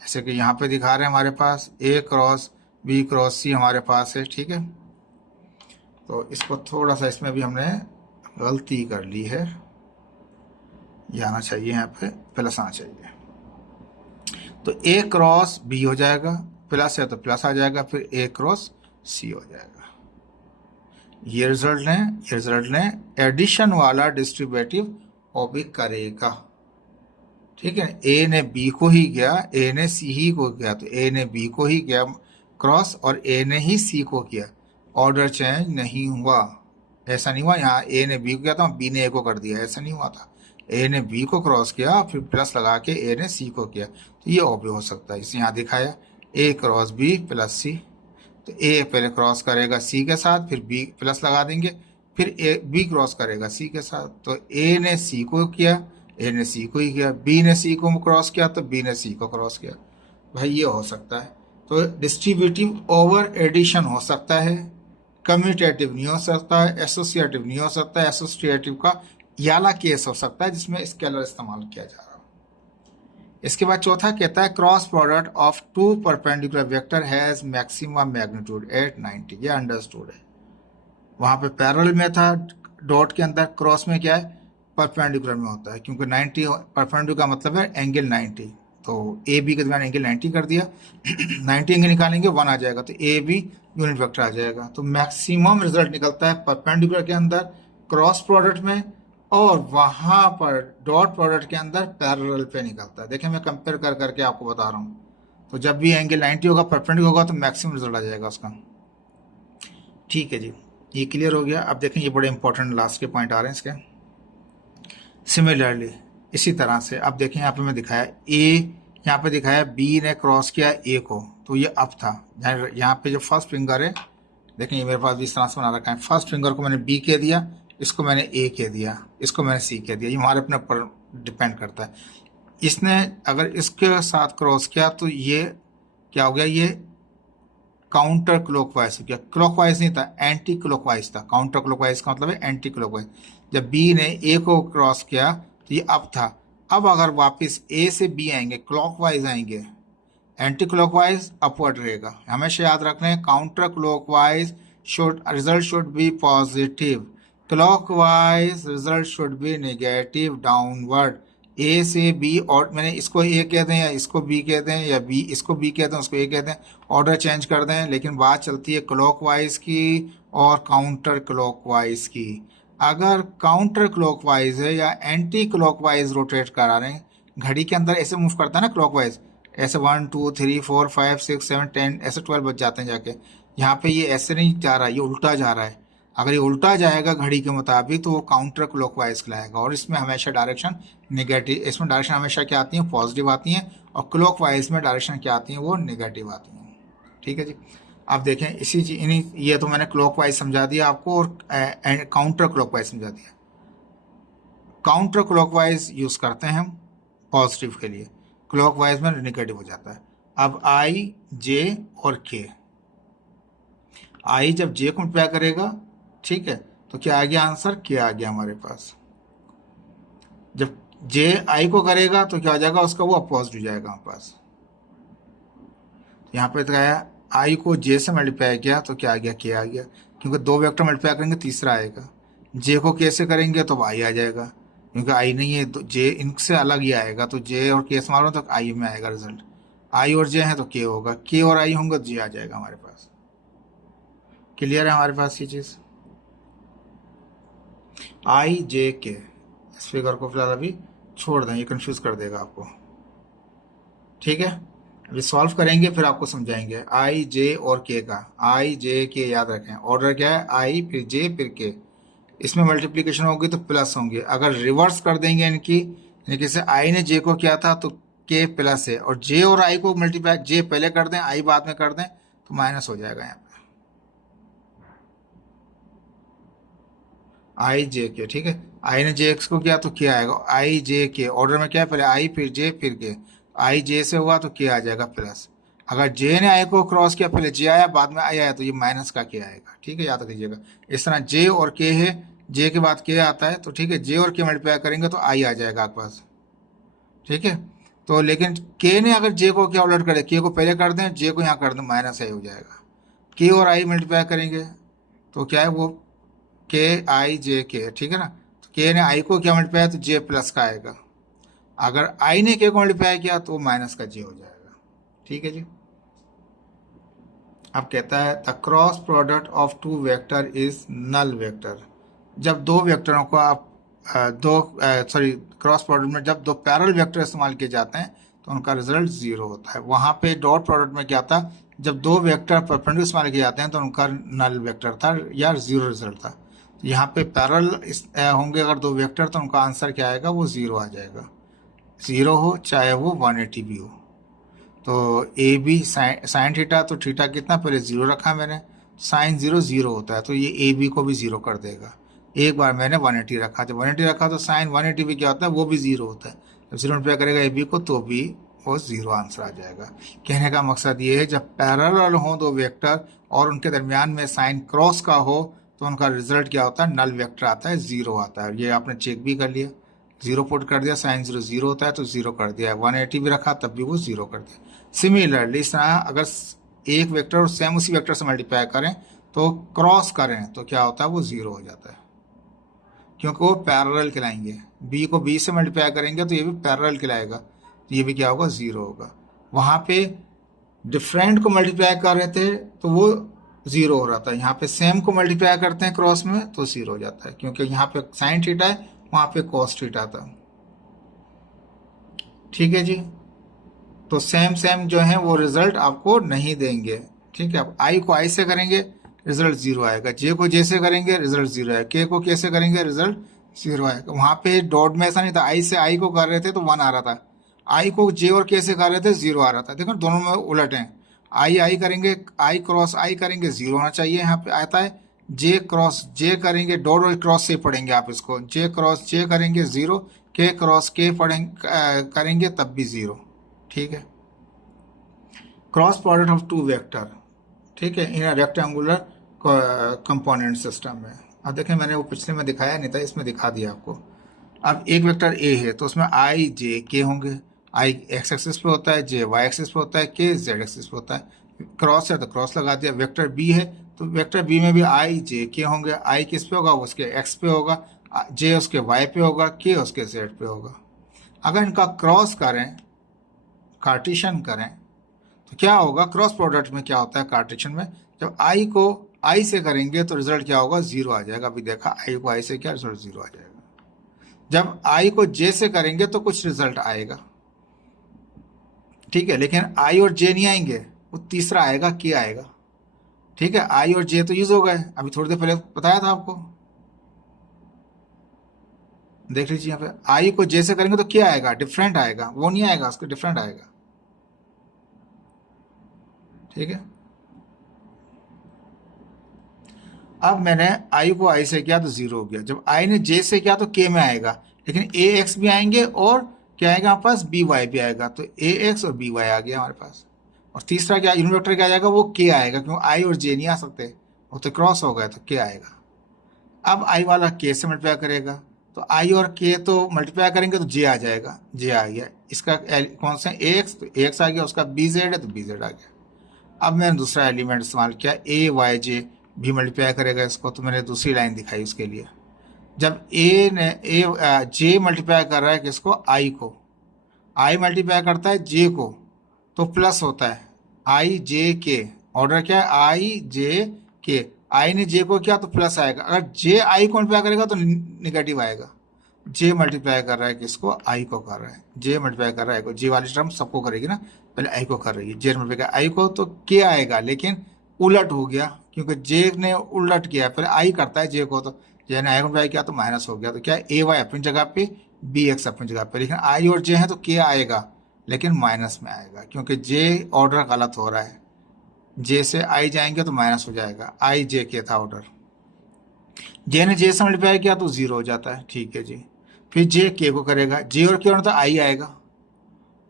जैसे कि यहाँ पे दिखा रहे हैं हमारे पास ए क्रॉस बी क्रॉस सी हमारे पास है, ठीक है। तो इसको थोड़ा सा, इसमें भी हमने गलती कर ली है, ये आना चाहिए, यहाँ पे प्लस आना चाहिए, तो ए क्रॉस बी हो जाएगा, प्लस है तो प्लस आ जाएगा, फिर ए क्रॉस सी हो जाएगा। ये रिजल्ट ने एडिशन वाला डिस्ट्रीब्यूटिव ओबे करेगा, ठीक है। ए ने बी को ही किया, ए ने सी ही को किया, तो ए ने बी को ही किया क्रॉस, और ए ने ही सी को किया, ऑर्डर चेंज नहीं हुआ। ऐसा नहीं हुआ यहाँ ए ने बी को किया था, बी ने ए को कर दिया, ऐसा नहीं हुआ था। ए ने बी को क्रॉस किया, फिर प्लस लगा के ए ने सी को किया, तो ये ओबे हो सकता है। इसे यहाँ दिखाया ए क्रॉस बी प्लस सी, तो ए पहले क्रॉस करेगा सी के साथ, फिर बी प्लस लगा देंगे, फिर ए बी क्रॉस करेगा सी के साथ, तो ए ने सी को किया, ए ने सी को ही किया, बी ने सी को क्रॉस किया, तो बी ने सी को क्रॉस किया, भाई ये हो सकता है। तो डिस्ट्रीब्यूटिव ओवर एडिशन हो सकता है, कम्यूटेटिव नहीं हो सकता है, एसोसिएटिव नहीं हो सकता है। एसोसिएटिव का ये वाला केस हो सकता है जिसमें स्केलर इस्तेमाल किया जा रहा है। इसके बाद चौथा कहता है cross product of two perpendicular vector has maximum magnitude at 90, ये अंडरस्टूड है। वहां पे पैरेलल में था डॉट के अंदर, क्रॉस में क्या है, परपेंडिकुलर में होता है, क्योंकि 90 परपेंडिकुलर का मतलब है एंगल 90, तो ए बी के दरमियान एंगल 90 कर दिया 90 एंगल निकालेंगे 1 आ जाएगा, तो ए बी यूनिट वेक्टर आ जाएगा। तो मैक्सिमम रिजल्ट निकलता है परपेंडिकुलर के अंदर क्रॉस प्रोडक्ट में, और वहां पर डॉट प्रोडक्ट के अंदर पैरेलल पे निकलता है। देखिए मैं कंपेयर कर करके आपको बता रहा हूँ, तो जब भी एंगल 90 होगा परपेंडिकुलर होगा तो मैक्सिमम रिजल्ट आ जाएगा उसका, ठीक है जी। ये क्लियर हो गया। अब देखें ये बड़े इंपॉर्टेंट लास्ट के पॉइंट आ रहे हैं इसके। सिमिलरली इसी तरह से अब देखें यहाँ पे मैं दिखाया ए, यहाँ पे दिखाया बी ने क्रॉस किया ए को, तो ये अप था। यहाँ पे जो फर्स्ट फिंगर है, देखें ये मेरे पास भी इस तरह से बना रखा है, फर्स्ट फिंगर को मैंने बी कह दिया, इसको मैंने ए कह दिया, इसको मैंने सी कह दिया, ये हमारे अपने ऊपर डिपेंड करता है। इसने अगर इसके साथ क्रॉस किया तो ये क्या हो गया, ये काउंटर क्लॉकवाइज हो गया, क्लॉकवाइज नहीं था, एंटी क्लॉकवाइज था। काउंटर क्लॉकवाइज का मतलब है एंटी क्लॉकवाइज। जब बी ने ए को क्रॉस किया तो ये अप था, अब अगर वापस ए से बी आएंगे क्लॉकवाइज आएंगे, एंटी क्लॉकवाइज अपवर्ड रहेगा। हमेशा याद रखना है counter clockwise result should be positive, clockwise result should be negative downward. A से बी, और मैंने इसको ए कह दें या इसको बी कह दें, या बी इसको बी कह दें उसको ए कह दें, ऑर्डर चेंज कर दें, लेकिन बात चलती है क्लॉकवाइज की और काउंटर क्लॉकवाइज की। अगर काउंटर क्लॉकवाइज है या एंटी क्लॉकवाइज रोटेट करा रहे हैं, घड़ी के अंदर ऐसे मूव करता है ना क्लॉकवाइज, ऐसे 1 2 3 4 5 6 7 10 ऐसे 12 बज जाते हैं जाके। यहाँ पे ये ऐसे नहीं जा रहा है, ये उल्टा जा रहा है। अगर ये उल्टा जाएगा घड़ी के मुताबिक तो वो काउंटर क्लॉकवाइज कहलाएगा, और इसमें हमेशा डायरेक्शन नेगेटिव, इसमें डायरेक्शन हमेशा क्या आती है, पॉजिटिव आती हैं, और क्लॉकवाइज में डायरेक्शन क्या आती है, वो नेगेटिव आती हैं। ठीक है जी। अब देखें इसी चीज इन्हीं, ये तो मैंने क्लॉकवाइज समझा दिया आपको, और काउंटर क्लॉकवाइज समझा दिया। काउंटर क्लॉकवाइज यूज करते हैं हम पॉजिटिव के लिए, क्लॉकवाइज में नेगेटिव हो जाता है। अब आई, जे और के, आई जब जे को मल्टीप्लाई करेगा, ठीक है, तो क्या आ गया आंसर, के आ गया हमारे पास। जब जे आई को करेगा तो क्या हो जाएगा, उसका वो अपोजिट हो जाएगा हमारे पास। यहाँ पे दिखाया आई को जे से मल्टीप्लाई किया तो क्या आ गया, के आ गया, क्योंकि दो वेक्टर मल्टीप्लाई करेंगे तीसरा आएगा। जे को के से करेंगे तो आई आ जाएगा, क्योंकि आई नहीं है तो जे इनसे अलग ही आएगा, तो जे और के से मारो तो आई में आएगा रिजल्ट। आई और जे है तो के होगा, के और आई होंगे तो जे आ जाएगा हमारे पास। क्लियर है हमारे पास ये चीज, आई जे के। इस फिगर को फिलहाल अभी छोड़ दें, ये कंफ्यूज कर देगा आपको। ठीक है, अभी सॉल्व करेंगे फिर आपको समझाएंगे आई जे और के का। आई जे के याद रखें, ऑर्डर क्या है, आई फिर जे फिर के। इसमें मल्टीप्लिकेशन होगी तो प्लस होंगे, अगर रिवर्स कर देंगे इनकी, यानी जैसे आई ने जे को किया था तो के प्लस है, और जे और आई को मल्टीप्लाई, जे पहले कर दें आई बाद में कर दें तो माइनस हो जाएगा यहाँ पे, आई जे के। ठीक है, आई ने जे एक्स को किया तो क्या आएगा, आई जे के, ऑर्डर में क्या है, पहले आई फिर जे फिर के, आई जे से हुआ तो क्या आ जाएगा प्लस। अगर जे ने आई को क्रॉस किया, पहले जे आया बाद में आई आया, तो ये माइनस का क्या आएगा। ठीक है, याद रखिएगा। इस तरह जे और के है, जे के बाद के आता है, तो ठीक है, जे और के मल्टीप्लाई करेंगे तो आई आ जाएगा आपके पास। ठीक है, तो लेकिन के ने अगर जे को क्या उलट करे, के को पहले कर दें, जे को यहाँ कर दें, माइनस आई हो जाएगा। के और आई मल्टीप्लाई करेंगे तो क्या है, वो के आई जे के। ठीक है ना, तो के ने आई को क्या मल्टीप्लाई तो जे प्लस का आएगा, अगर आई ने के को मल्टीप्लाई किया तो माइनस का जे हो जाएगा। ठीक है जी। अब कहता है the cross product of two vector is null vector. जब दो वेक्टरों को आप क्रॉस प्रोडक्ट में जब दो पैरेलल वेक्टर इस्तेमाल किए जाते हैं तो उनका रिजल्ट जीरो होता है। वहां पे डॉट प्रोडक्ट में क्या था, जब दो वेक्टर परपेंडिकुलर इस्तेमाल किए जाते हैं तो उनका नल वेक्टर था या जीरो रिजल्ट था। यहाँ पे पैरेलल होंगे अगर दो वेक्टर तो उनका आंसर क्या आएगा, वो जीरो आ जाएगा। जीरो हो चाहे वो 180 भी हो। तो ए बी साइन थीटा, तो थीटा कितना पहले जीरो रखा मैंने, साइन जीरो जीरो होता है, तो ये ए बी को भी जीरो कर देगा। एक बार मैंने 180 रखा, जब 180 रखा तो साइन 180 भी क्या होता है, वो भी जीरो होता है। जब जीरो मल्टीप्लाई करेगा ए बी को तो भी वो जीरो आंसर आ जाएगा। कहने का मकसद ये है जब पैरेलल हो दो वेक्टर और उनके दरमियान में साइन क्रॉस का हो तो उनका रिजल्ट क्या होता है, नल वेक्टर आता है, जीरो आता है। ये आपने चेक भी कर लिया, जीरो पुट कर दिया, साइन जीरो जीरो होता है तो जीरो कर दिया, 180 भी रखा तब भी वो जीरो कर दिया। सिमिलरली इस तरह अगर एक वेक्टर और सेम उसी वेक्टर से मल्टीप्लाई करें तो क्रॉस करें तो क्या होता है, वो जीरो हो जाता है, क्योंकि वो पैरेलल कहलाएंगे। बी को बी से मल्टीप्लाई करेंगे तो ये भी पैरेलल कहलाएगा, तो ये भी क्या होगा, जीरो होगा। वहां पे डिफरेंट को मल्टीप्लाई कर रहे थे तो वो जीरो हो रहा था, यहाँ पे सेम को मल्टीप्लाई करते हैं क्रॉस में तो जीरो हो जाता है, क्योंकि यहाँ पे साइन थीटा है वहां पे कॉस थीटा था। ठीक है जी, तो सेम सेम जो है वो रिजल्ट आपको नहीं देंगे। ठीक है, अब आई को आई से करेंगे रिजल्ट जीरो आएगा, जे को जे से करेंगे रिजल्ट जीरो आएगा, के को के से करेंगे रिजल्ट जीरो आएगा। वहां पे डॉट में ऐसा नहीं था, आई से आई को कर रहे थे तो 1 आ रहा था, आई को जे और के से कर रहे थे जीरो आ रहा था। देखो दोनों में उलट है, आई आई करेंगे, आई क्रॉस आई करेंगे जीरो होना चाहिए, यहाँ पे आता है जे क्रॉस जे करेंगे, डॉट और क्रॉस से पढ़ेंगे आप इसको, जे क्रॉस जे करेंगे जीरो, के क्रॉस के पढ़ेंगे करेंगे तब भी जीरो। ठीक है, cross product of two vector, ठीक है, इन रेक्टेंगुलर कंपोनेंट सिस्टम में। अब देखें मैंने वो पिछले में दिखाया नहीं था, इसमें दिखा दिया आपको। अब एक वेक्टर ए है तो उसमें आई जे के होंगे, आई एक्स एक्सिस पे होता है, जे वाई एक्सिस पे होता है, के जेड एक्सिस पे होता है। क्रॉस है तो क्रॉस लगा दिया। वेक्टर बी है तो वेक्टर बी में भी आई जे के होंगे, आई किस पे होगा, उसके एक्स पे होगा, जे उसके वाई पे होगा, के उसके जेड पे होगा। अगर इनका क्रॉस करें, कार्टेशियन करें तो क्या होगा, क्रॉस प्रोडक्ट में क्या होता है कार्टेशियन में, जब आई को आई से करेंगे तो रिजल्ट क्या होगा, जीरो आ जाएगा। अभी देखा आई को आई से क्या रिजल्ट जीरो आ जाएगा। जब आई को जे से करेंगे तो कुछ रिजल्ट आएगा, ठीक है, लेकिन आई और जे नहीं आएंगे, वो तीसरा आएगा, के आएगा। ठीक है, आई और जे तो यूज हो गए, अभी थोड़ी देर पहले बताया था आपको, देख लीजिए यहाँ पे आई को जे से करेंगे तो क्या आएगा, डिफरेंट आएगा, वो नहीं आएगा, उसको डिफरेंट आएगा। ठीक है, अब मैंने आई को आई से किया तो जीरो हो गया, जब आई ने जे से किया तो के में आएगा, लेकिन ए एक्स भी आएंगे और क्या आएगा हमारे पास, बी वाई भी आएगा, तो ए एक्स और बी वाई आ गया हमारे पास। और तीसरा क्या यूनिट वेक्टर क्या आ जाएगा, वो के आएगा, क्योंकि आई और जे नहीं आ सकते, वो तो क्रॉस हो गए, तो के आएगा। अब आई वाला के से मल्टीप्लाई करेगा, तो आई और के तो मल्टीप्लाई करेंगे तो जे आ जाएगा, जे आ गया। इसका कौन सा ए एक्स, तो ए एक्स आ गया, उसका बी जेड है तो बी जेड आ गया। अब मैंने दूसरा एलिमेंट इस्तेमाल किया, ए वाई जे भी मल्टीप्लाई करेगा इसको, तो मैंने दूसरी लाइन दिखाई उसके लिए। जब ए ने ए जे मल्टीप्लाई कर रहा है किसको, आई को, आई मल्टीप्लाई करता है जे को, तो प्लस होता है आई जे के, ऑर्डर क्या है आई जे के, आई ने जे को किया तो प्लस आएगा, अगर जे आई को मल्टीप्लाई करेगा तो निगेटिव आएगा। जे मल्टीप्लाई कर रहा है किसको, आई को कर रहा है, जे मल्टीप्लाई कर रहा है, जे वाली टर्म सबको करेगी ना, पहले आई को कर रही है, जे मल्टीप्लाई आई को तो के आएगा, लेकिन उलट हो गया, क्योंकि जे ने उलट किया, पहले आई करता है जे को, तो जे ने आई को मल्टीप्लाई किया तो माइनस हो गया, तो क्या ए वाई अपनी जगह पे, बी एक्स अपनी जगह पे, लेकिन आई और जे है तो के आएगा, लेकिन माइनस में आएगा, क्योंकि जे ऑर्डर गलत हो रहा है, जे से आई जाएंगे तो माइनस हो जाएगा, आई जे के था ऑर्डर, जे ने जे से मल्टीप्लाई किया तो जीरो हो जाता है। ठीक है जी, फिर जे के को करेगा, जे और के तो आई आएगा,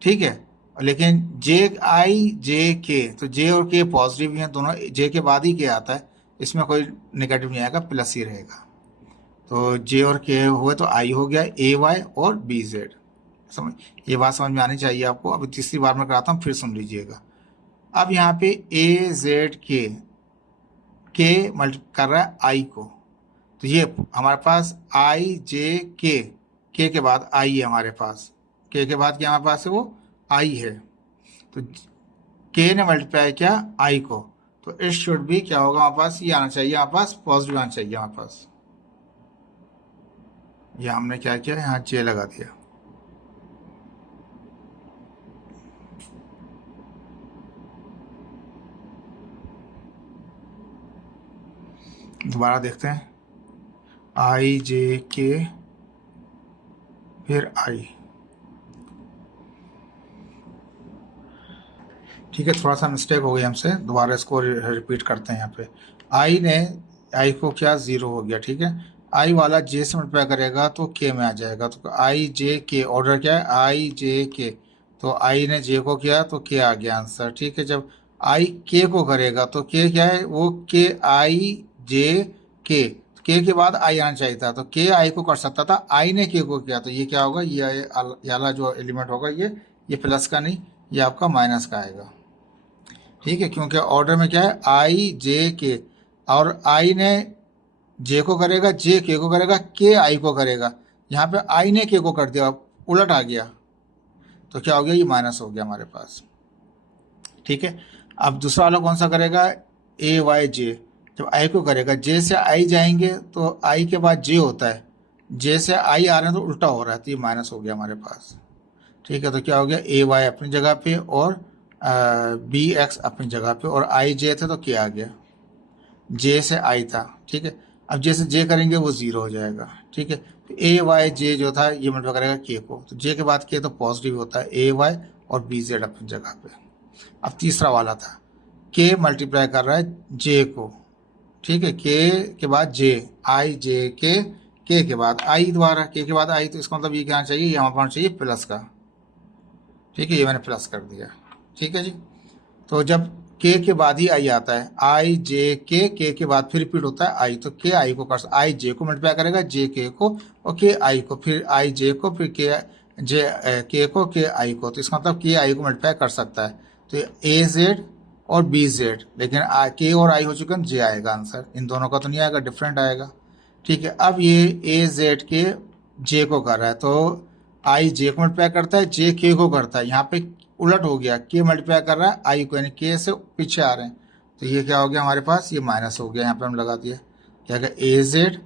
ठीक है, लेकिन जे आई जे के, तो जे और के पॉजिटिव ही हैं दोनों, जे के बाद ही के आता है, इसमें कोई नेगेटिव नहीं आएगा, प्लस ही रहेगा। तो जे और के हुए तो आई हो गया, ए वाई और बी जेड। समझ, ये बात समझ में आनी चाहिए आपको। अभी तीसरी बार मैं कराता हूँ, फिर सुन लीजिएगा। अब यहाँ पे ए जेड के मल्टी कर रहा है आई को, तो ये हमारे पास आई जे के के बाद आई है हमारे पास, के बाद क्या हमारे पास है, वो आई है, तो के ने मल्टीप्लाई किया आई को, तो इट शुड भी क्या होगा हमारे पास, ये आना चाहिए हमारे पास, पॉजिटिव आना चाहिए हमारे पास। ये हमने क्या किया, यहाँ जे लगा दिया। दोबारा देखते हैं, आई जे के फिर आई। ठीक है, थोड़ा सा मिस्टेक हो गई हमसे, दोबारा इसको रिपीट करते हैं। यहाँ पे आई ने आई को क्या, जीरो हो गया, ठीक है, आई वाला जे से मल्टीप्लाई करेगा तो के में आ जाएगा, तो आई जे के, ऑर्डर क्या है आई जे के, तो आई ने जे को किया तो के आ गया आंसर। ठीक है, जब आई के को करेगा तो के क्या है, वो के आई जे के के बाद आई आना चाहिए था, तो के आई को कर सकता था, आई ने के को किया, तो ये क्या होगा, ये वाला जो एलिमेंट होगा ये प्लस का नहीं, ये आपका माइनस का आएगा। ठीक है, क्योंकि ऑर्डर में क्या है आई जे के, और आई ने जे को करेगा, जे के को करेगा, के आई को करेगा, यहाँ पे आई ने के को कर दिया, उलट आ गया, तो क्या हो गया, ये माइनस हो गया हमारे पास। ठीक है, अब दूसरा वाला कौन सा करेगा, ए वाई जे, जब आई को करेगा, जे से आई जाएंगे तो आई के बाद जे होता है, जे से आई आ रहे हैं तो उल्टा हो रहा है, तो ये माइनस हो गया हमारे पास। ठीक है, तो क्या हो गया, ए वाई अपनी जगह पे और बी एक्स अपनी जगह पे, और आई जे थे तो के आ गया, जे से आई था। ठीक है, अब जैसे जे करेंगे वो जीरो हो जाएगा। ठीक है, तो ए वाई जे जो था ये मल्टीप्लाई करेगा के को, तो जे के बाद के तो पॉजिटिव होता है, ए वाई और बी जेड अपनी जगह पे। अब तीसरा वाला था, के मल्टीप्लाई कर रहा है जे को, ठीक है, के बाद जे, आई जे के बाद आई द्वारा, के बाद आई, तो इसका मतलब ये क्या चाहिए, यहाँ पर चाहिए प्लस का। ठीक है, ये मैंने प्लस कर दिया। ठीक है जी, तो जब के बाद ही आई आता है, आई जे के बाद फिर रिपीट होता है आई, तो के आई को कर, आई जे को मल्टीप्लाई करेगा, जे के को, और के आई को, फिर आई जे को, फिर के जे के को, के आई को, तो इसका मतलब के आई को मल्टीप्लाई कर सकता है, तो ए जेड और बी जेड, लेकिन के और आई हो चुके हैं, जे आएगा आंसर, इन दोनों का तो नहीं आएगा, डिफरेंट आएगा। ठीक है, अब ये ए जेड के जे को कर रहा है, तो आई जे को मल्टीप्लाई करता है, जे के को करता है, यहाँ पे उलट हो गया, के मल्टीप्लाई कर रहा है आई को, यानी के से पीछे आ रहे हैं, तो ये क्या हो गया हमारे पास, ये माइनस हो गया, यहाँ पे हम लगा दिया, क्या गया, ए जेड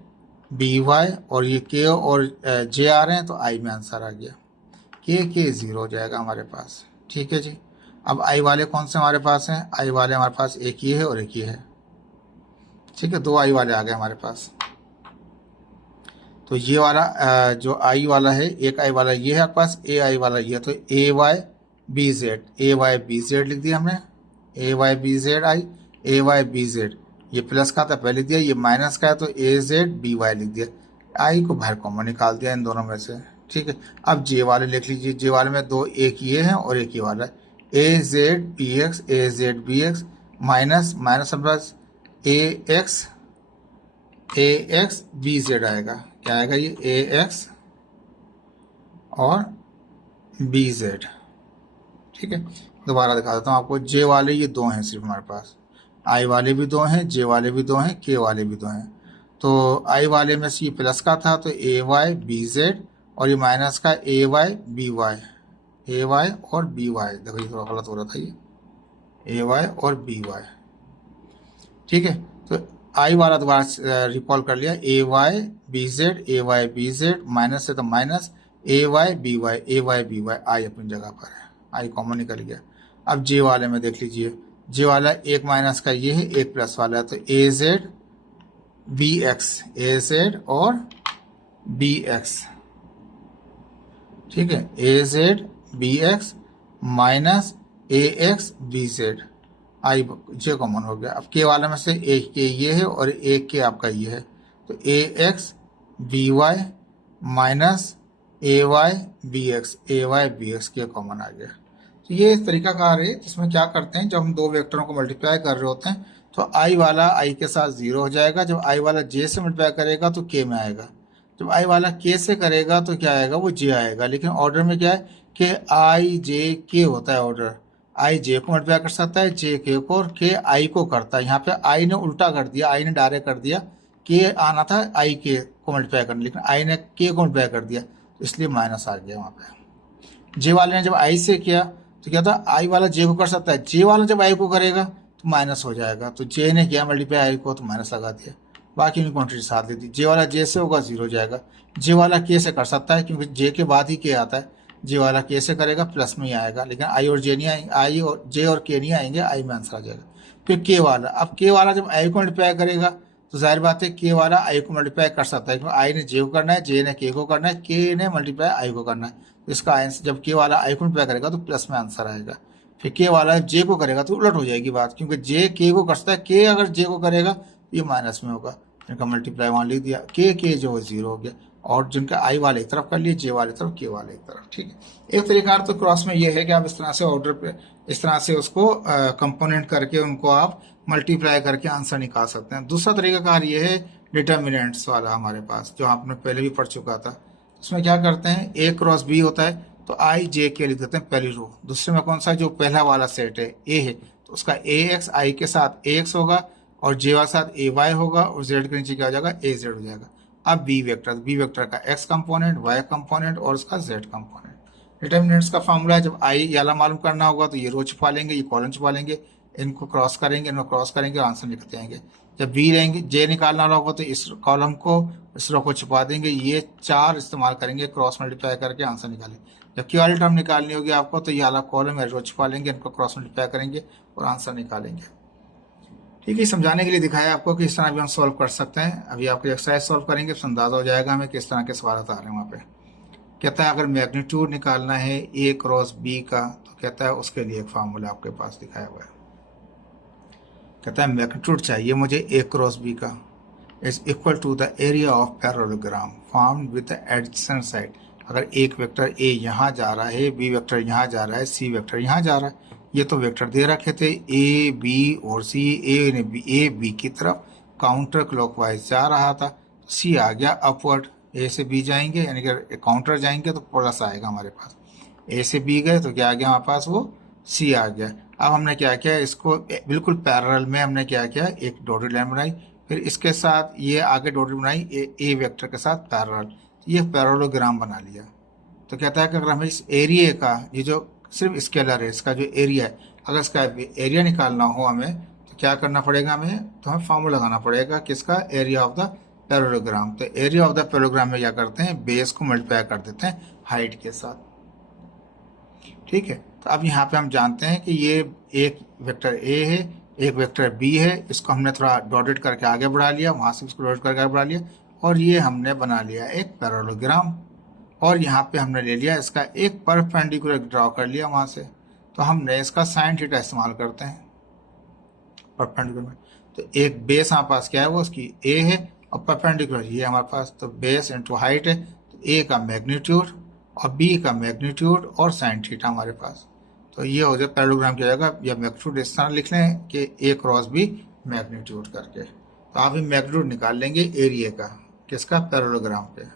बी वाई, और ये के और जे आ रहे हैं, तो आई में आंसर आ गया, के जीरो हो जाएगा हमारे पास। ठीक है जी। अब आई वाले कौन से हमारे पास हैं? आई वाले हमारे पास एक ये है और एक ये है, ठीक है, दो आई वाले आ गए हमारे पास। तो ये वाला जो आई वाला है, एक आई वाला ये है आपके पास, ए आई वाला ये है, तो A Y B Z, A Y B Z लिख दिया हमने, A Y B Z I, A Y B Z. ये प्लस का था पहले दिया, ये माइनस का है तो ए जेड बी वाई लिख दिया। आई को बाहर कॉमन निकाल दिया इन दोनों में से, ठीक है। अब जे वाले लिख लीजिए, जे वाले में दो, एक ये है और एक ये वाला है, A Z B X, A Z B X minus minus plus A X, A X B Z आएगा। क्या आएगा ये? ए एक्स और बी जेड, ठीक है। दोबारा दिखा देता हूँ आपको, जे वाले ये दो हैं सिर्फ हमारे पास, आई वाले भी दो हैं, जे वाले भी दो हैं, के वाले भी दो हैं। तो आई वाले में से ये प्लस का था तो ए वाई बी जेड, और ये माइनस का ए वाई बी वाई, ए वाई और बी वाई। देखो ये थोड़ा गलत हो रहा था, ये ए वाई और बी वाई, ठीक है। तो आई वाला दोबारा रिकॉल कर लिया, ए Y B Z, A Y B Z, minus है तो माइनस ए वाई बी वाई, ए वाई बी वाई, आई अपनी जगह पर है, आई कॉमन निकल गया। अब जे वाले में देख लीजिए, जे वाला एक माइनस का ये है, एक प्लस वाला है, तो A Z B X, A Z और बी एक्स, ठीक है, A Z B X minus A X B Z, I J common हो गया। अब के वाले में से एक के ये है और एक के आपका ये है, तो ए एक्स बी वाई माइनस ए वाई बी एक्स, ए वाई बी एक्स के कॉमन आ गया। तो ये तरीका कार है जिसमें क्या करते हैं, जब हम दो वेक्टरों को मल्टीप्लाई कर रहे होते हैं तो आई वाला आई के साथ 0 हो जाएगा, जब आई वाला जे से मल्टीप्लाई करेगा तो के में आएगा, जब आई वाला के से करेगा तो क्या आएगा? वो जे आएगा। लेकिन ऑर्डर में क्या है कि आई जे के होता है ऑर्डर, आई जे को मल्टीप्लाई कर सकता है, जे के को, और के आई को करता है। यहाँ पे आई ने उल्टा कर दिया, आई ने डायरेक्ट कर दिया, के आना था आई के को मल्टीप्लाई करना, लेकिन आई ने के को मल्टीप्लाई कर दिया, तो इसलिए माइनस आ गया वहाँ पे। जे वाले ने जब आई से किया तो क्या था, आई वाला जे को कर सकता है, जे वाला जब आई को करेगा तो माइनस हो जाएगा, तो जे ने किया मल्टीप्लाई आई को तो माइनस लगा दिया, बाकी की क्वांटिटी साथ दे दी। जे वाला जे से होगा 0 हो जाएगा, जे वाला के से कर सकता है क्योंकि जे के बाद ही के आता है, जे वाला के से करेगा प्लस में ही आएगा, लेकिन आई और जे नहीं आएंगे, आई और जे और के नहीं आएंगे, आई में आंसर आ जाएगा। फिर के वाला, अब के वाला जब आई को मल्टीप्लाई करेगा तो जाहिर बात है के वाला आई को मल्टीप्लाई कर सकता है, क्योंकि आई ने जे को करना है, जे ने के को करना है, के ने मल्टीप्लाई आई को करना है, तो इसका आंसर जब के वाला आई को मल्टीप्लाई करेगा तो प्लस में आंसर आएगा। फिर के वाला जे को करेगा तो उलट हो जाएगी बात, क्योंकि जे के को कर सकता है, के अगर जे को करेगा तो ये माइनस में होगा, इनका मल्टीप्लाई वहाँ लिख दिया, के जो है 0 हो गया, और जिनका आई वाले एक तरफ कर लिए, जे वाले तरफ, के वाले एक तरफ, ठीक है। एक तरीका तो क्रॉस में ये है कि आप इस तरह से ऑर्डर पे, इस तरह से उसको कंपोनेंट करके उनको आप मल्टीप्लाई करके आंसर निकाल सकते हैं। दूसरा तरीका कार ये है डिटर्मिनेंट्स वाला हमारे पास, जो आपने पहले भी पढ़ चुका था। उसमें क्या करते हैं, ए क्रॉस बी होता है तो आई जे के लिख देते हैं पहली रो, दूसरे में कौन सा, जो पहला वाला सेट है ए है, तो उसका ए एक्स आई के साथ ए एक्स होगा और जे वाले साथ ए वाई होगा, और जेड के नीचे क्या हो जाएगा, ए जेड हो जाएगा। अब बी वेक्टर का एक्स कंपोनेंट, वाई कंपोनेंट और उसका जेड कंपोनेंट। डिटर्मिनेंट्स का फॉर्मूला है, जब आई वाला मालूम करना होगा तो ये रो छुपा लेंगे, ये कॉलम छुपा लेंगे, इनको क्रॉस करेंगे, इनको क्रॉस करेंगे और आंसर निकलते आएंगे। जब बी रहेंगे, जे निकालना होगा तो इस कॉलम को, इस रो को छुपा देंगे, ये 4 इस्तेमाल करेंगे क्रॉस मल्टीप्लाई करके आंसर निकालें। जब क्यू वाली टर्म निकालनी होगी आपको तो ये वाला कॉलम या रो छुपा लेंगे, इनको क्रॉस मल्टीप्लाई करेंगे और आंसर निकालेंगे। ठीक है, समझाने के लिए दिखाया आपको कि इस तरह भी हम सॉल्व कर सकते हैं। अभी आपको एक्सरसाइज सॉल्व करेंगे तो अंदाजा हो जाएगा हमें किस तरह के सवाल आ रहे हैं वहाँ पे। कहता है अगर मैग्नीट्यूड निकालना है ए क्रॉस बी का, तो कहता है उसके लिए एक फार्मूला आपके पास दिखाया हुआ है। कहता है मैग्नीट्यूड चाहिए मुझे ए क्रॉस बी का is equal to the area of parallelogram formed with the adjacent side. अगर एक वेक्टर ए यहाँ जा रहा है, बी वेक्टर यहाँ जा रहा है, सी वेक्टर यहाँ जा रहा है, ये तो वेक्टर दे रखे थे ए बी और सी, ए बी की तरफ काउंटर क्लॉकवाइज जा रहा था, सी आ गया अपवर्ड, ए से बी जाएंगे यानी कि काउंटर जाएंगे तो प्लस आएगा हमारे पास, ए से बी गए तो क्या आ गया हमारे पास, वो सी आ गया। अब हमने क्या किया, इसको बिल्कुल पैरेलल में हमने क्या किया, एक डॉटेड लाइन बनाई, फिर इसके साथ ये आगे डॉटेड बनाई ए वेक्टर के साथ पैरेलल, ये पैरेललोग्राम बना लिया। तो कहता है कि अगर हमें इस एरिया का, ये जो सिर्फ स्केलर है, इसका जो एरिया है, अगर इसका एरिया निकालना हो हमें तो क्या करना पड़ेगा हमें, तो हमें फार्मूला लगाना पड़ेगा किसका, एरिया ऑफ द पैरेललोग्राम। तो एरिया ऑफ द पैरेललोग्राम में क्या करते हैं, बेस को मल्टीप्लाई कर देते हैं हाइट के साथ। ठीक है, तो अब यहाँ पे हम जानते हैं कि ये एक वेक्टर ए है, एक वेक्टर बी है, इसको हमने थोड़ा डॉटेड करके आगे बढ़ा लिया, वहाँ से इसको डॉटेड करके आगे बढ़ा लिया, और ये हमने बना लिया एक पैरेललोग्राम, और यहाँ पे हमने ले लिया इसका एक परपेंडिकुलर ड्रॉ कर लिया वहाँ से। तो हमने इसका साइन थीटा इस्तेमाल करते हैं परपेंडिकुलर में। तो एक बेस हमारे पास क्या है, वो उसकी ए है, और परपेंडिकुलर ये हमारे पास, तो बेस इंटू हाइट है, तो ए का मैग्नीट्यूड और बी का मैग्नीट्यूड और साइन थीटा हमारे पास। तो ये हो जाए पैरेललोग्राम किया जाएगा, या मैग्नीट्यूड इस तरह लिख लें कि ए क्रॉस बी मैग्नीट्यूड करके। तो आप ही मैग्नीट्यूड निकाल लेंगे एरिया का, किसका, पैरेललोग्राम पे।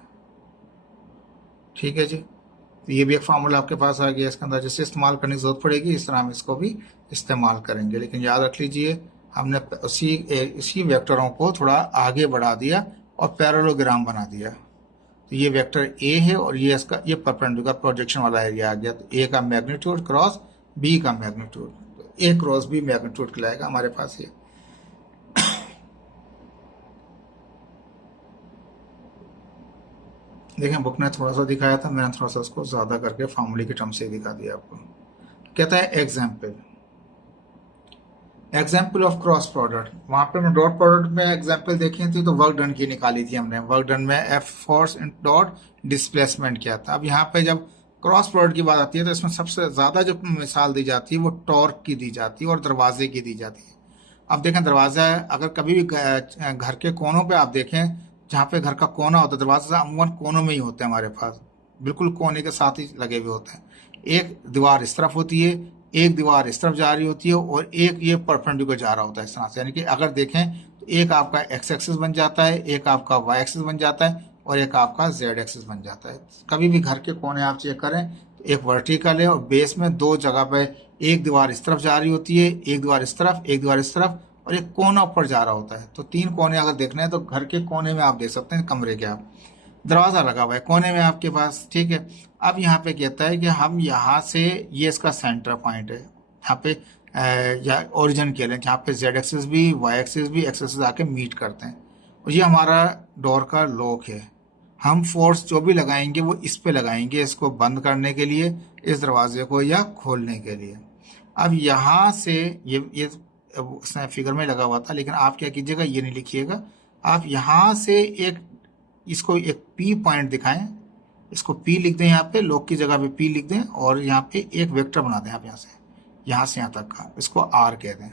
ठीक है जी, तो ये भी एक फार्मूला आपके पास आ गया, इसके अंदर जैसे इस्तेमाल करने की जरूरत पड़ेगी इस तरह हम इसको भी इस्तेमाल करेंगे। लेकिन याद रख लीजिए हमने इसी वेक्टरों को थोड़ा आगे बढ़ा दिया और पैरेललोग्राम बना दिया। तो ये वेक्टर ए है और ये इसका ये परपेंडिकुलर प्रोजेक्शन वाला एरिया आ गया। तो ए का मैग्नीट्यूड क्रॉस बी का मैग्नीट्यूड, तो ए क्रॉस बी मैग्नीट्यूड कहलाएगा हमारे पास ये। देखें बुक ने थोड़ा सा दिखाया था, मैंने थोड़ा सा उसको ज्यादा करके फार्मूले के टर्म से दिखा दिया आपको। कहता है एग्जाम्पल ऑफ क्रॉस प्रोडक्ट। वहां पे हमने डॉट प्रोडक्ट में एग्जाम्पल देखी थी, तो वर्क डन की निकाली थी हमने। वर्क डन में F force in dot displacement किया था। अब यहाँ पे जब क्रॉस प्रोडक्ट की बात आती है तो इसमें सबसे ज्यादा जो मिसाल दी जाती है वो टॉर्क की दी जाती है और दरवाजे की दी जाती है। अब देखें दरवाजा अगर कभी भी घर के कोनों पे आप देखें, जहाँ पे घर का कोना होता है, दरवाजा अमूमन कोनों में ही होते हैं हमारे पास, बिल्कुल कोने के साथ ही लगे हुए होते हैं। एक दीवार इस तरफ होती है, एक दीवार इस तरफ जा रही होती है, और एक ये परपेंडिकुलर जा रहा होता है इस तरह से। यानी कि अगर देखें तो एक आपका एक्स एक्सिस बन जाता है, एक आपका वाई एक्सिस बन जाता है, और एक आपका जेड एक्सिस बन जाता है। कभी भी घर के कोने आप चेक करें तो एक वर्टिकल है और बेस में दो जगह पे एक दीवार इस तरफ जा रही होती है, एक दीवार इस तरफ, एक दीवार इस तरफ, और एक कोना ऊपर जा रहा होता है। तो तीन कोने अगर देखने हैं तो घर के कोने में आप देख सकते हैं, कमरे के आप दरवाजा लगा हुआ है कोने में आपके पास। ठीक है, अब यहाँ पे कहता है कि हम यहाँ से, ये इसका सेंटर पॉइंट है यहाँ पे, या ओरिजिन कह लें, जहाँ पे जेड एक्सिस भी वाई एक्सिस भी एक्स एक्सिस आके मीट करते हैं, और ये हमारा डोर का लॉक है। हम फोर्स जो भी लगाएंगे वो इस पे लगाएंगे, इसको बंद करने के लिए, इस दरवाजे को, या खोलने के लिए। अब यहाँ से ये उसने फिगर में लगा हुआ था, लेकिन आप क्या कीजिएगा, ये नहीं लिखिएगा, आप यहाँ से इसको एक पी पॉइंट दिखाएं, इसको पी लिख दें, यहाँ पे लॉक की जगह पे पी लिख दें, और यहाँ पे एक वेक्टर बना दें आप यहाँ से यहाँ तक का, इसको आर कह दें।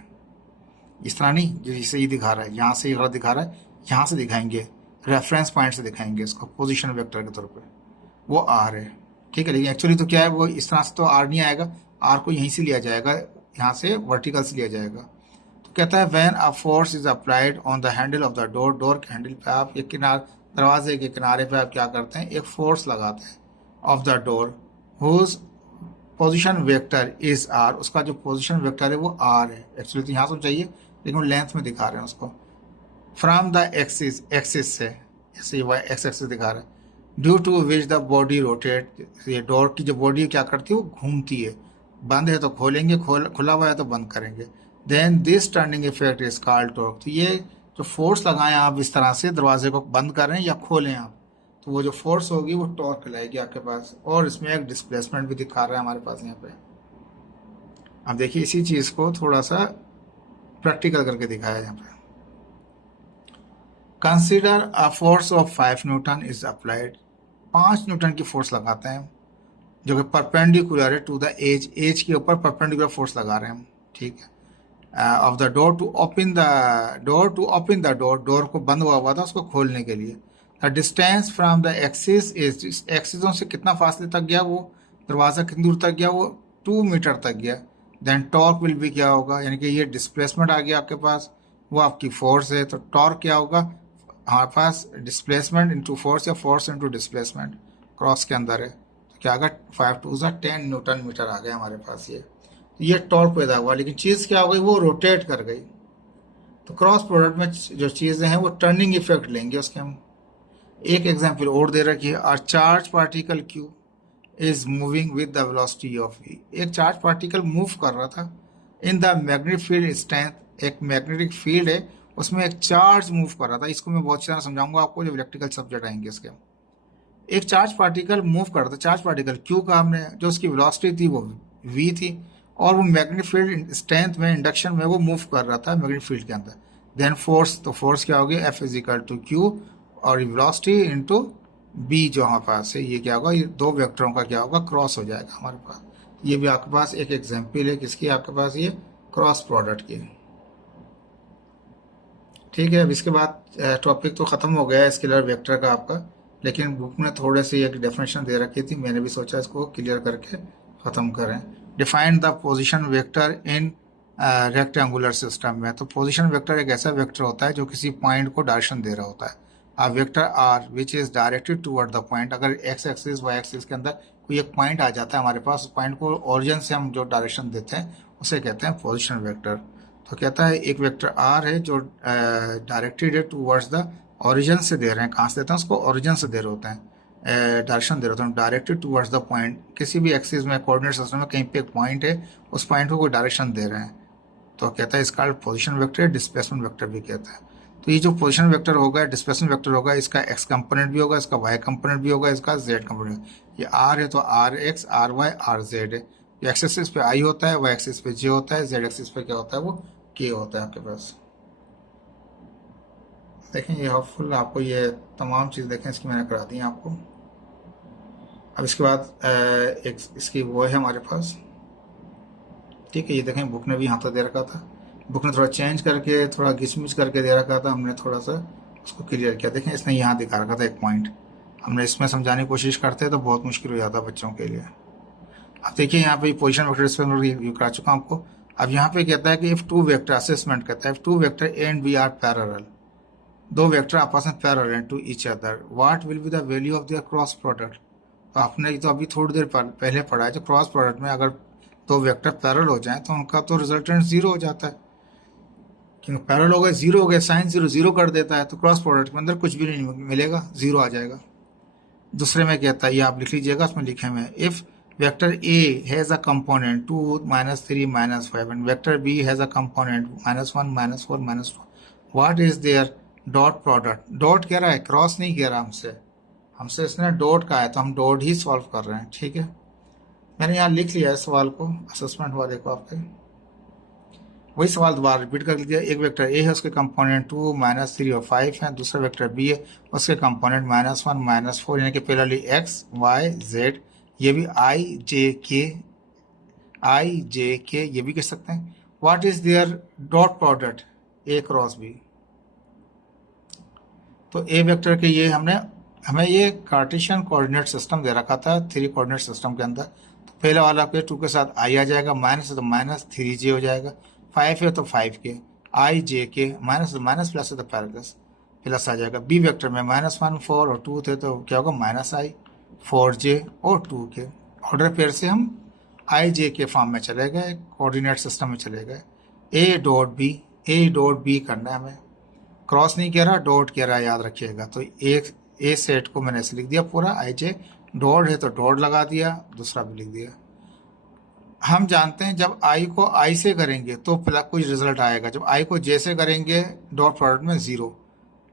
इस तरह नहीं जैसे ये दिखा रहा है, यहाँ से ये दिखा रहा है, यहाँ से दिखाएंगे, रेफरेंस पॉइंट से दिखाएंगे इसको, पोजीशन वेक्टर के तौर पे, वो आर है। ठीक है, लेकिन एक्चुअली तो क्या है, वो इस तरह से तो आर नहीं आएगा, आर को यहीं से लिया जाएगा, यहाँ से वर्टिकल से लिया जाएगा। तो कहता है when a force is applied on the handle of the door, door के हैंडल पे आप एक दरवाजे के किनारे पे आप क्या करते हैं, एक फोर्स लगाते हैं of the door whose position vector is R, उसका जो पोजीशन वेक्टर है वो आर है। एक्चुअली तो यहाँ से चाहिए, लेकिन लेंथ में दिखा रहे हैं उसको। फ्रॉम द एक्सिस, एक्सिस से, ऐसे ये एक्स एक्सिस दिखा रहा है, due to which the body rotate, ये डोर की जो बॉडी क्या करती है वो घूमती है, बंद है तो खोलेंगे, खुला हुआ है तो बंद करेंगे। Then this turning effect is called torque. तो ये जो फोर्स लगाएं आप इस तरह से दरवाजे को बंद करें या खोलें आप, तो वो जो फोर्स होगी वो टॉर्क कहलाएगी आपके पास। और इसमें एक डिस्प्लेसमेंट भी दिखा रहा है हमारे पास यहाँ पे। अब देखिए इसी चीज को थोड़ा सा प्रैक्टिकल करके दिखाया यहाँ पे। Consider a force of 5 Newton is applied, 5 Newton की फोर्स लगाते हैं जो कि परपेंडिकुलर है टू द एज, एज के ऊपर परपेंडिकुलर फोर्स लगा रहे हैं हम। ठीक है, of the door to open the door, door को बंद हुआ था उसको खोलने के लिए। The distance from the axis is, एक्सिसों से कितना फासले तक गया वो दरवाजा, कितनी दूर तक गया वो 2 मीटर तक गया। देन टॉर्क विल भी क्या होगा, यानी कि ये डिस्प्लेसमेंट आ गया आपके पास, वो आपकी फोर्स है, तो टॉर्क क्या होगा हमारे पास, डिस्प्लेसमेंट इंटू फोर्स या फोर्स इंटू डिस्प्लेसमेंट, क्रॉस के अंदर है, तो क्या आगा 5 2 10 न्यूटन मीटर आ गया हमारे पास ये टॉर्क पैदा हुआ। लेकिन चीज़ क्या हो गई, वो रोटेट कर गई। तो क्रॉस प्रोडक्ट में जो चीज़ें हैं वो टर्निंग इफेक्ट लेंगे उसके हम। एक एग्जांपल और दे रखी है, a charge particle Q is moving with the velocity of v। एक चार्ज पार्टिकल मूव कर रहा था in the magnetic field strength, एक मैग्नेटिक फील्ड है उसमें एक चार्ज मूव कर रहा था। इसको मैं बहुत सारा समझाऊंगा आपको जब इलेक्ट्रिकल सब्जेक्ट आएंगे इसके। एक चार्ज पार्टिकल मूव कर रहा था, चार्ज पार्टिकल क्यू का हमने, जो उसकी वेलोसिटी थी वो वी थी, और वो मैग्नेटिक फील्ड स्ट्रेंथ में, इंडक्शन में वो मूव कर रहा था मैग्नेटिक फील्ड के अंदर। देन फोर्स, तो फोर्स क्या होगी, F is equal to Q और वेलोसिटी इंटू बी जो हमारे पास है, ये क्या होगा, ये दो वेक्टरों का क्या होगा, क्रॉस हो जाएगा हमारे पास। ये भी आपके पास एक एग्जाम्पल है किसकी, आपके पास ये क्रॉस प्रोडक्ट की। ठीक है, अब इसके बाद टॉपिक तो ख़त्म हो गया है स्केलर वेक्टर का आपका, लेकिन बुक में थोड़े से एक डेफिनेशन दे रखी थी, मैंने भी सोचा इसको क्लियर करके ख़त्म करें। Define the position vector in rectangular system में। तो पोजीशन वेक्टर एक ऐसा वेक्टर होता है जो किसी पॉइंट को डायरेक्शन दे रहा होता है। A vector R which is directed toward the point, अगर एक्स एक्सिस वाई एक्सिस के अंदर कोई एक पॉइंट आ जाता है हमारे पास, उस पॉइंट को ओरिजिन से हम जो डायरेक्शन देते हैं उसे कहते हैं पोजीशन वेक्टर। तो कहता है एक वेक्टर आर है जो डायरेक्टेड है टूवर्ड्स द ओरिजिन से दे रहे हैं, कहाँ से देते हैं उसको, ओरिजिन से दे रहे होते हैं, डायरेक्शन दे रहे होते हैं, डायरेक्टेड टूवर्ड्स द पॉइंट। किसी भी एक्सिस में, कोऑर्डिनेट सिस्टम में कहीं पे एक पॉइंट है, उस पॉइंट को कोई डायरेक्शन दे रहे हैं, तो कहता है इसका पोजीशन वेक्टर, डिस्प्लेसमेंट वेक्टर भी कहता है। तो ये जो पोजीशन वेक्टर होगा, डिस्प्लेसमेंट वेक्टर होगा, इसका एक्स कंपोनेंट भी होगा, इसका वाई कंपोनेंट भी होगा, इसका जेड कंपोनेंट। ये आर है तो R X, R Y, R Z है। एक्स एक्सिस पे आई होता है, वाई एक्सिस पे जे होता है, जेड एक्सिस पे क्या होता है, वो के होता है आपके पास। देखें ये हेल्पफुल, आपको ये तमाम चीज़ देखें इसकी मैंने करा दी है आपको। अब इसके बाद एक इसकी वो है हमारे पास, ठीक है, ये देखें बुक ने भी यहाँ तक दे रखा था, बुक ने थोड़ा चेंज करके, थोड़ा घिसमिस करके दे रखा था, हमने थोड़ा सा उसको क्लियर किया। देखें इसने यहाँ दिखा रखा था एक पॉइंट, हमने इसमें समझाने की कोशिश करते तो बहुत मुश्किल हो जाता बच्चों के लिए। अब देखिए यहाँ पे पोजीशन वेक्टर डिस्प्लेसमेंट रिव्यू करा चुका हूँ आपको। अब यहाँ पे कहता है कि इफ टू वेक्टर असेसमेंट, कहता है if two vector A and B are parallel, दो वेक्टर आपस में parallel to each other, what will be the value of their cross product. तो आपने तो अभी थोड़ी देर पहले पढ़ा है, जो क्रॉस प्रोडक्ट में अगर दो वेक्टर पैरेलल हो जाए तो उनका तो रिजल्टेंट जीरो हो जाता है, क्योंकि पैरेलल हो गए, जीरो हो गए, साइन जीरो जीरो कर देता है, तो क्रॉस प्रोडक्ट में अंदर कुछ भी नहीं मिलेगा, जीरो आ जाएगा। दूसरे में कहता है, ये आप लिख लीजिएगा, उसमें लिखे हुए हैं, if vector A has a component 2 -3 -5 and vector B has a component -1 -4 -2, what is their dot product. Dot कह रहा है, क्रॉस नहीं कह रहा हमसे, हमसे इसने डॉट का है, तो हम डॉट ही सॉल्व कर रहे हैं। ठीक है, मैंने यहाँ लिख लिया है सवाल को, असेसमेंट वाले को आपके, वही सवाल दोबारा रिपीट कर दिया। एक वेक्टर ए है, उसके कंपोनेंट 2 -3 और 5 हैं, दूसरा वेक्टर बी है, उसके कंपोनेंट -1 -4, यानी कि पहले एक्स वाई जेड, ये भी आई जे के, ये भी कह सकते हैं। What is their dot product A cross B. तो ए वेक्टर के ये हमें ये कार्टेशियन कोऑर्डिनेट सिस्टम दे रखा था, 3 कोऑर्डिनेट सिस्टम के अंदर। तो पहले वाला पे 2 के साथ आई आ जाएगा, माइनस है तो -3j हो जाएगा, 5 है तो 5 के, आई जे के, माइनस प्लस है तो प्लस आ जाएगा। बी वेक्टर में -1 4 और 2 थे, तो क्या होगा, -i 4j और 2 के। ऑर्डर पेयर से हम आई जे के फॉर्म में चले गए, कोऑर्डिनेट सिस्टम में चले गए। ए डॉट बी करना है हमें, क्रॉस नहीं कह रहा, डॉट कह रहा है, याद रखिएगा। तो एक ए सेट को मैंने ऐसे लिख दिया पूरा, आई जे, डॉट है तो डॉट लगा दिया, दूसरा भी लिख दिया। हम जानते हैं जब आई को आई से करेंगे तो कुछ रिजल्ट आएगा, जब आई को जे से करेंगे डॉट प्रोडक्ट में जीरो।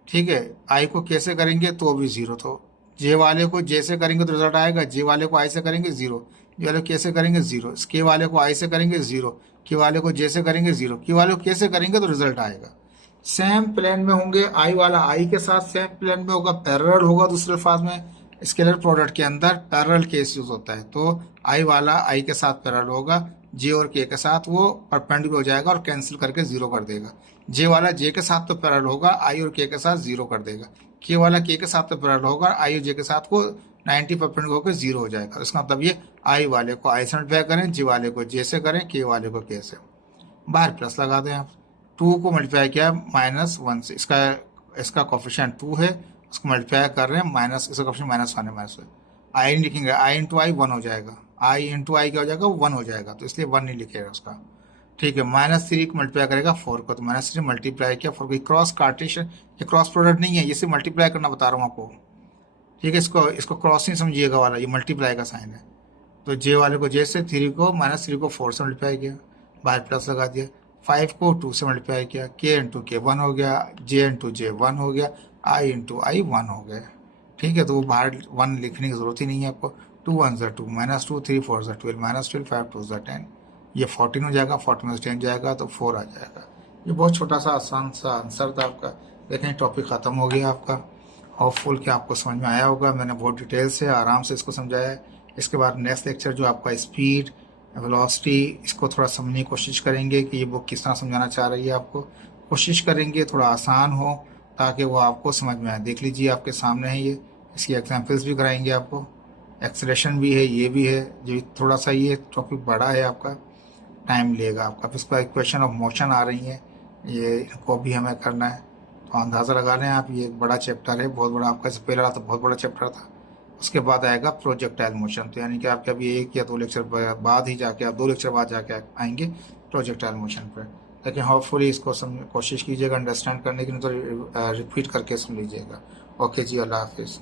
ठीक है, आई को के से करेंगे तो भी जीरो, तो जे वाले को जे से करेंगे तो रिजल्ट आएगा, जे वाले को आई से करेंगे जीरो, जे वाले को के से करेंगे जीरो, के वाले को आई से करेंगे जीरो, के वाले को जे से करेंगे जीरो, के वाले को के से करेंगे तो रिजल्ट आएगा। सेम प्लेन में होंगे, आई वाला आई के साथ सेम प्लेन में होगा, पैरेलल होगा। दूसरे अल्फाज में स्केलर प्रोडक्ट के अंदर पैरेलल केस यूज होता है, तो आई वाला आई के साथ पैरेलल होगा, जे और के साथ वो परपेंडिकुलर हो जाएगा और कैंसिल करके जीरो कर देगा। जे वाला जे के साथ तो पैरेलल होगा, आई और के साथ जीरो कर देगा। के वाला के साथ तो पैरेलल होगा, आई और जे के साथ को 90 परपेंडिकुलर होकर जीरो हो जाएगा। इसका मतलब ये आई वाले को आई से मल्टीप्लाई करें, जे वाले को जे से करें, के वाले को के से, बाहर प्लस लगा दें आप। 2 को मल्टीप्लाई किया -1 से, इसका कोफिशिएंट 2 है, उसको मल्टीप्लाई कर रहे हैं माइनस, इसका कोफिशिएंट -1 है, -1 आई लिखेंगे, आई इंटू आई 1 हो जाएगा, आई इंटू आई क्या हो जाएगा, 1 हो जाएगा, तो इसलिए 1 नहीं लिखेगा उसका। ठीक है, -3 को मल्टीप्लाई करेगा 4 को, तो -3 मल्टीप्लाई किया 4 को, क्रॉस कार्टेशियन, ये क्रॉस प्रोडक्ट नहीं है, ये सिर्फ मल्टीप्लाई करना बता रहा हूँ आपको। ठीक है, इसको क्रॉस नहीं समझिएगा वाला, ये मल्टीप्लाई का साइन है। तो जे वाले को जे से, 3 को -3 को 4 से मल्टीप्लाई किया, बाहर प्लस लगा दिया, 5 को 2 से मल्टीप्लाई किया, के इंटू के 1 हो गया, जे इंटू जे 1 हो गया, आई इंटू आई 1 हो गया। ठीक है, तो वो बाहर 1 लिखने की ज़रूरत ही नहीं है आपको। 2 1 2, -2 3 4 12, -12 5 2 10, ये 14 हो जाएगा, 14 में 10 जाएगा तो 4 आ जाएगा। ये बहुत छोटा सा आसान सा आंसर था आपका। देखें टॉपिक ख़त्म हो गया आपका। होपफुल कि आपको समझ में आया होगा। मैंने बहुत डिटेल से आराम से इसको समझाया है। इसके बाद नेक्स्ट लेक्चर जो आपका स्पीड, वेलोसिटी, इसको थोड़ा समझने की कोशिश करेंगे कि ये बुक किस तरह समझाना चाह रही है आपको। कोशिश करेंगे थोड़ा आसान हो ताकि वो आपको समझ में आए। देख लीजिए आपके सामने है ये, इसकी एग्जाम्पल्स भी कराएंगे आपको। एक्सलेशन भी है, ये भी है। जो थोड़ा सा ये टॉपिक बड़ा है आपका, टाइम लेगा आपका। फिर उसके बाद इक्वेशन ऑफ मोशन आ रही है, ये इनको भी हमें करना है। तो अंदाज़ा लगा लें आप, ये एक बड़ा चैप्टर है, बहुत बड़ा आपका। इससे पहले तो बहुत बड़ा चैप्टर था। उसके बाद आएगा प्रोजेक्टाइल मोशन। तो यानी कि आपके अभी 1 या 2 लेक्चर बाद ही जाके, आप 2 लेक्चर बाद जाके आएंगे प्रोजेक्टाइल मोशन पर। लेकिन होपफुली इसको कोशिश कीजिएगा अंडरस्टैंड करने की, नहीं तो रिपीट करके सुन लीजिएगा। ओके जी, अल्लाह हाफिज़।